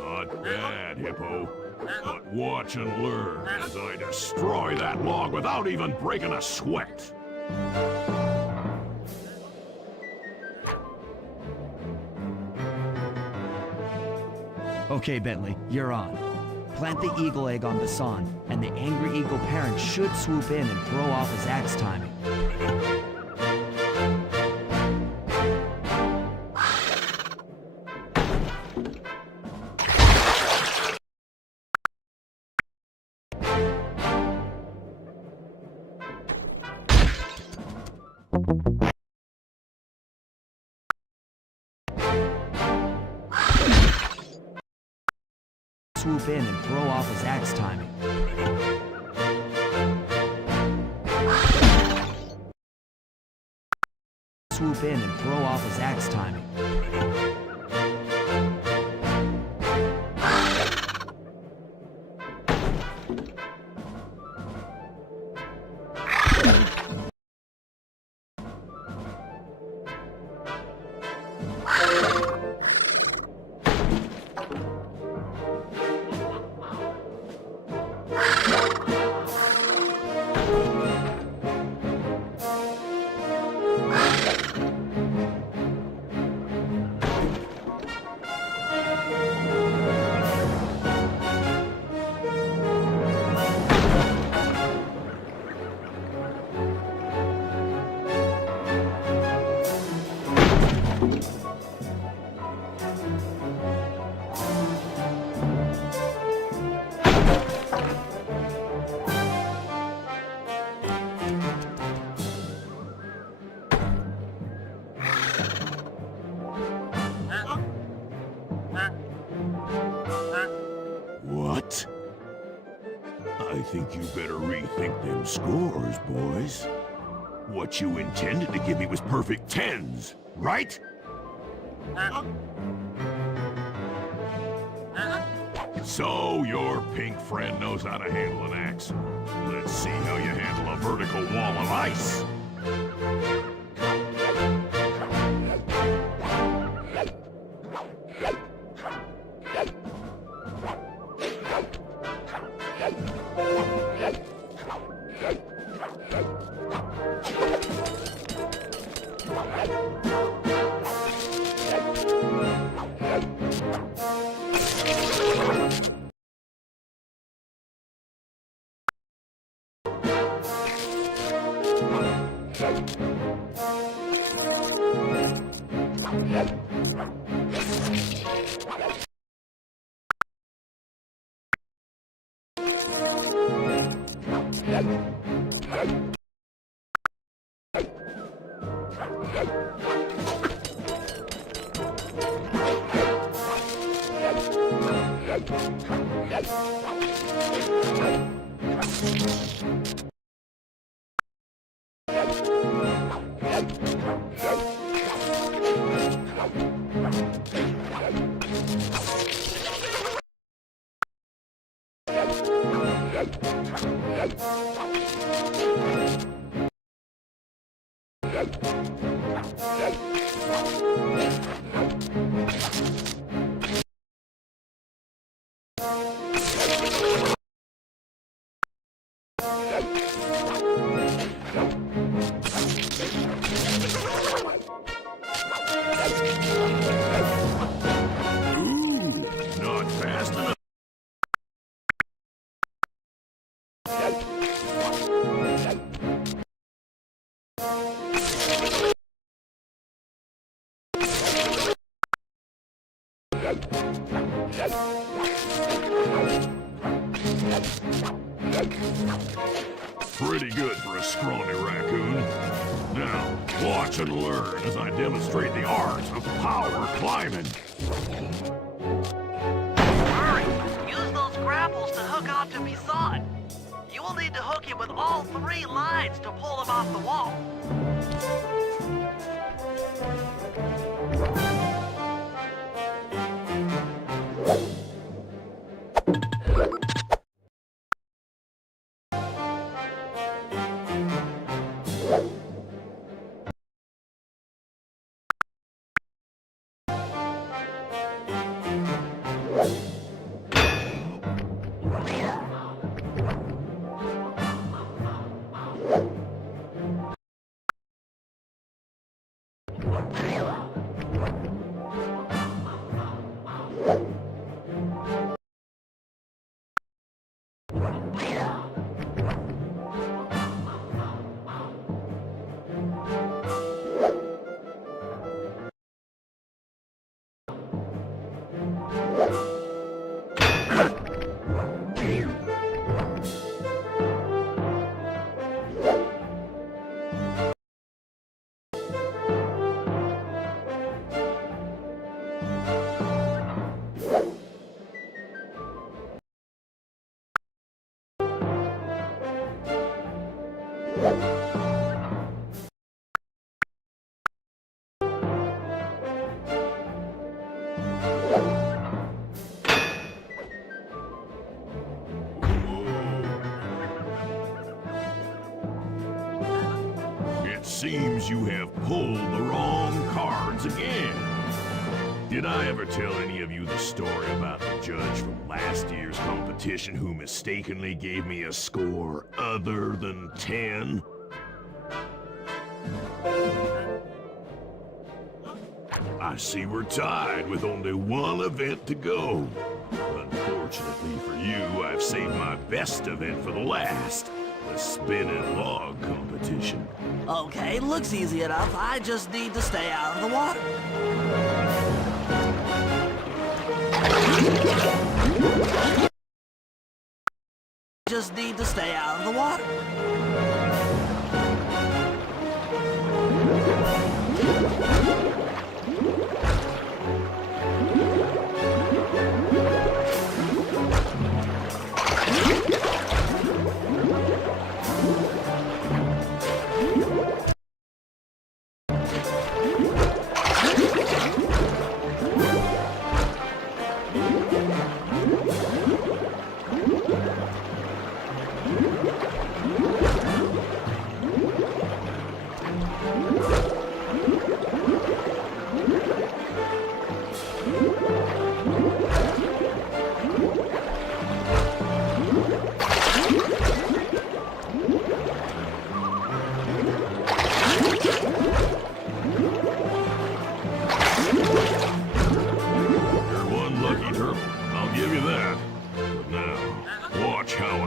Not bad, Hippo. But watch and learn as I destroy that log without even breaking a sweat. Okay, Bentley, you're on. Plant the eagle egg on Basan, and the angry eagle parent should swoop in and throw off his axe timing. Swoop in and throw off his axe timing. Swoop in and throw off his axe timing. What? I think you better rethink them scores, boys. What you intended to give me was perfect tens, right? So your pink friend knows how to handle an axe. Let's see how you handle a vertical wall of ice. Pretty good for a scrawny raccoon. Now, watch and learn as I demonstrate the art of power climbing. Hurry! Use those grapples to hook onto Bison. You will need to hook him with all 3 lines to pull him off the wall. It seems you have pulled the wrong cards again. Did I ever tell any of you the story about the judge from last year's competition who mistakenly gave me a score other than 10? I see we're tied with only one event to go. Unfortunately for you, I've saved my best event for the last. The spinning log competition. Okay, looks easy enough. I just need to stay out of the water. Just need to stay out of the water.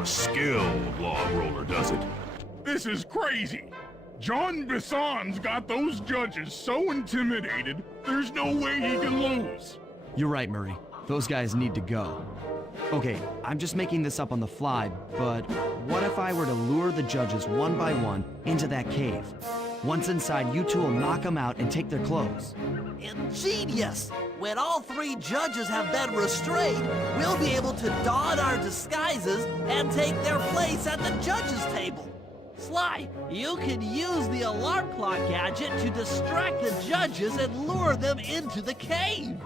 skilled log roller does it. This is crazy. John Bison's got those judges so intimidated, there's no way he can lose. You're right, Murray. Those guys need to go. Okay, I'm just making this up on the fly, but what if I were to lure the judges one by one into that cave? Once inside, you two will knock them out and take their clothes. Ingenious! When all three judges have been restrained, we'll be able to don our disguises and take their place at the judges' table. Sly, you can use the alarm clock gadget to distract the judges and lure them into the cave.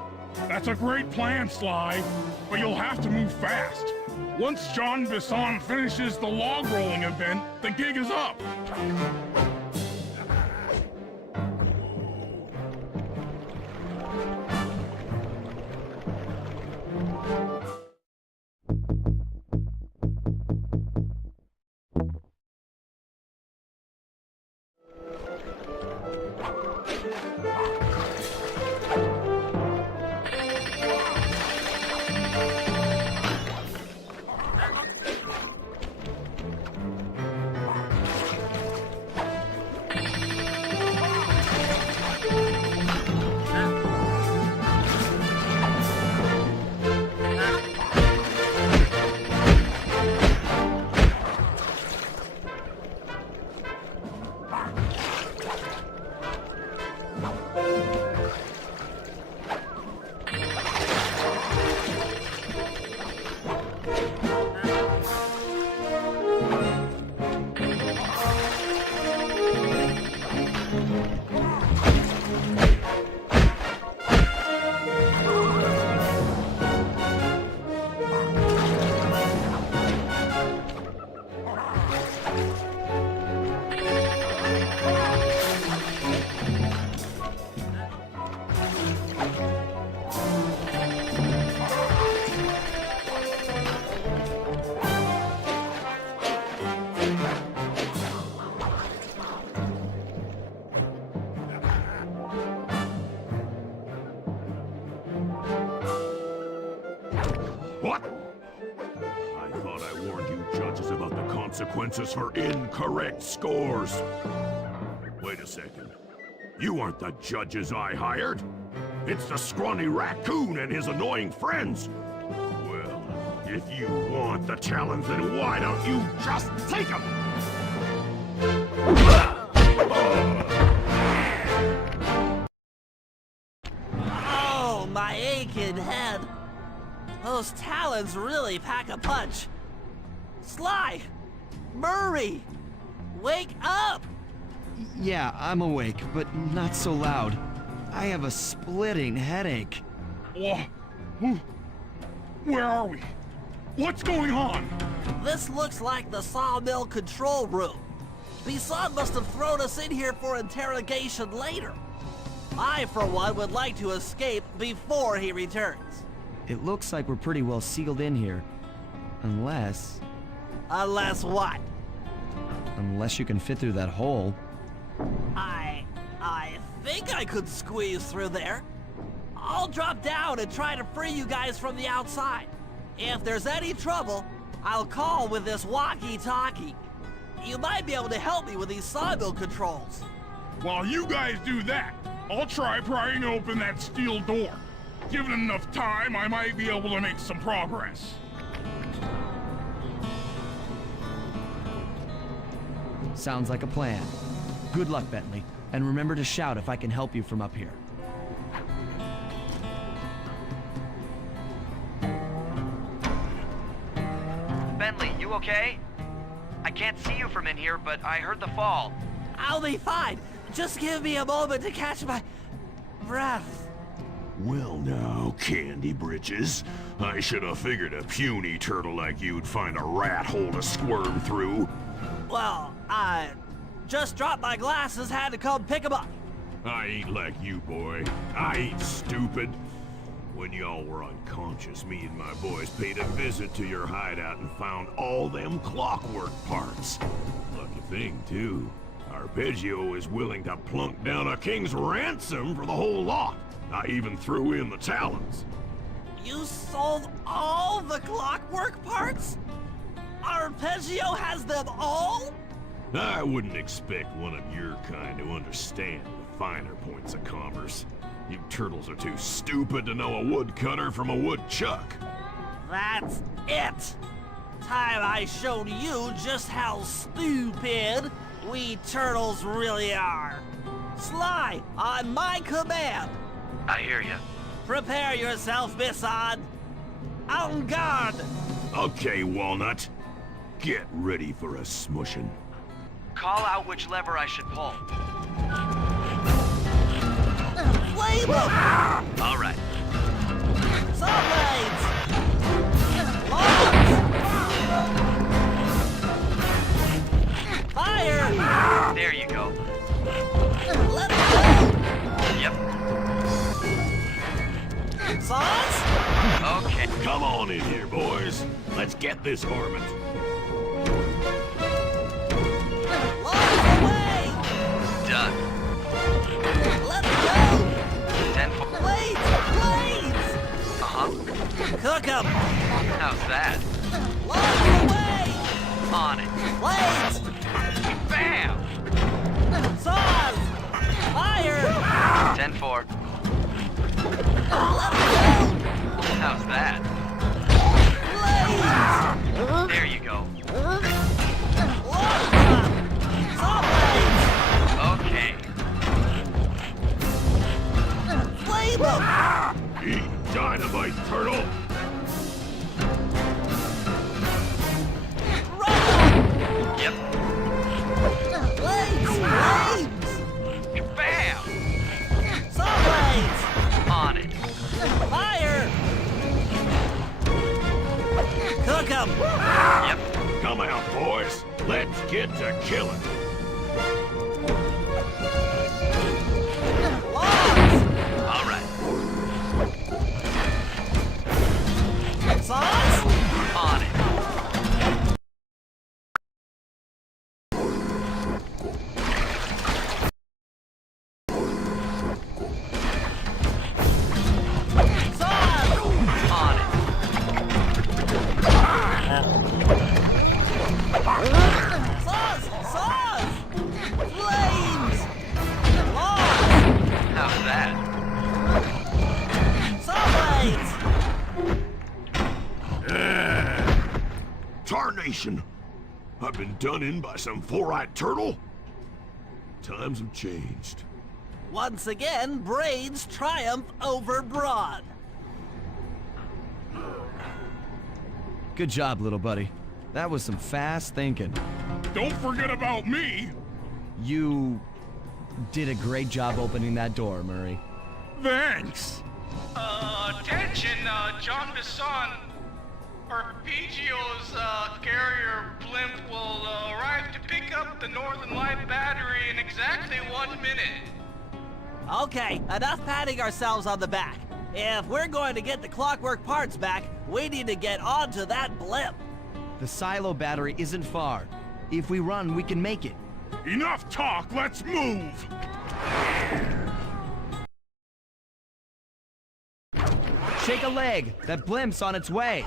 That's a great plan, Sly, but you'll have to move fast. Once John Bison finishes the log rolling event, the gig is up. thought I warned you judges about the consequences for incorrect scores. Wait a second. You aren't the judges I hired. It's the scrawny raccoon and his annoying friends. Well, if you want the challenge, then why don't you just take them? Oh, my aching head. Those talons really pack a punch. Sly! Murray! Wake up! Yeah, I'm awake, but not so loud. I have a splitting headache. Where are we? What's going on? This looks like the sawmill control room. Bisson must have thrown us in here for interrogation later. I, for one, would like to escape before he returns. It looks like we're pretty well sealed in here. Unless Unless what? you can fit through that hole. I think I could squeeze through there. I'll drop down and try to free you guys from the outside. If there's any trouble, I'll call with this walkie-talkie. You might be able to help me with these sawmill controls. While you guys do that, I'll try prying open that steel door. Given enough time, I might be able to make some progress. Sounds like a plan. Good luck, Bentley. And remember to shout if I can help you from up here. Bentley, you okay? I can't see you from in here, but I heard the fall. I'll be fine. Just give me a moment to catch my breath. Well now, Candy Britches. I should have figured a puny turtle like you'd find a rat hole to squirm through. Well, I just dropped my glasses, had to come pick 'em up. I ain't like you, boy. I ain't stupid. When y'all were unconscious, me and my boys paid a visit to your hideout and found all them clockwork parts. Lucky thing, too. Arpeggio is willing to plunk down a king's ransom for the whole lot. I even threw in the talons. You sold all the clockwork parts? Arpeggio has them all? I wouldn't expect one of your kind to understand the finer points of commerce. You turtles are too stupid to know a woodcutter from a woodchuck. That's it! Time I showed you just how stupid we turtles really are. Sly, on my command. I hear you. Prepare yourself, Bisson. En garde! Okay, Walnut. Get ready for a smushing. Call out which lever I should pull. Flame them! All right. Saw blades! Logs! Fire! There you go. Let it go! Yep. Saws? Okay. Come on in here, boys. Let's get this varmint. Logs away! Done. Let it go! 10-4. Blades! Blades! Uh-huh. Cook 'em! How's that? Logs away! On it. Blades! Bam! Saws! Fire! 10-4. Let it go! How's that? Blades! There you go. Log chop! Saw blades! Okay. Flame 'em! Eat dynamite, turtle. Run 'em! Yep. Blades! Blades! Bam! Saw blades! On it. Fire! Cook 'em! Yep. Come out, boys. Let's get to killing. Logs! All right. Saws? On it. Saws! On it. Tarnation! I've been done in by some four-eyed turtle? Times have changed. Once again, Braids triumph over Brawn. Good job, little buddy. That was some fast thinking. Don't forget about me! You did a great job opening that door, Murray. Thanks! Attention, John Bisson. Arpeggio's carrier blimp will arrive to pick up the Northern Light battery in exactly 1 minute. Okay, enough patting ourselves on the back. If we're going to get the Clockwork parts back, we need to get onto that blimp. The silo battery isn't far. If we run, we can make it. Enough talk, let's move! Shake a leg! That blimp's on its way!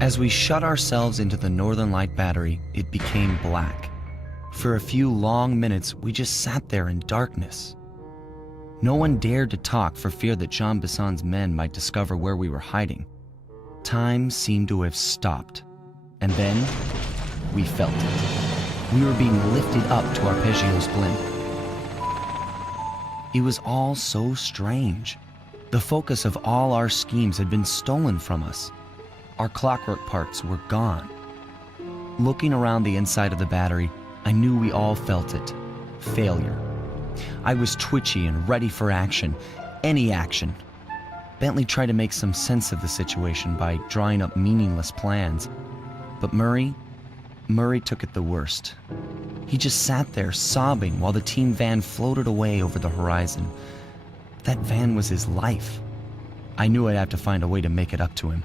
As we shut ourselves into the Northern Light battery, it became black. For a few long minutes, we just sat there in darkness. No one dared to talk for fear that Jean Bisson's men might discover where we were hiding. Time seemed to have stopped. And then, we felt it. We were being lifted up to Arpeggio's blimp. It was all so strange. The focus of all our schemes had been stolen from us. Our clockwork parts were gone. Looking around the inside of the battery, I knew we all felt it. Failure. I was twitchy and ready for action. Any action. Bentley tried to make some sense of the situation by drawing up meaningless plans. But Murray took it the worst. He just sat there sobbing while the team van floated away over the horizon. That van was his life. I knew I'd have to find a way to make it up to him.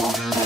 Tornado.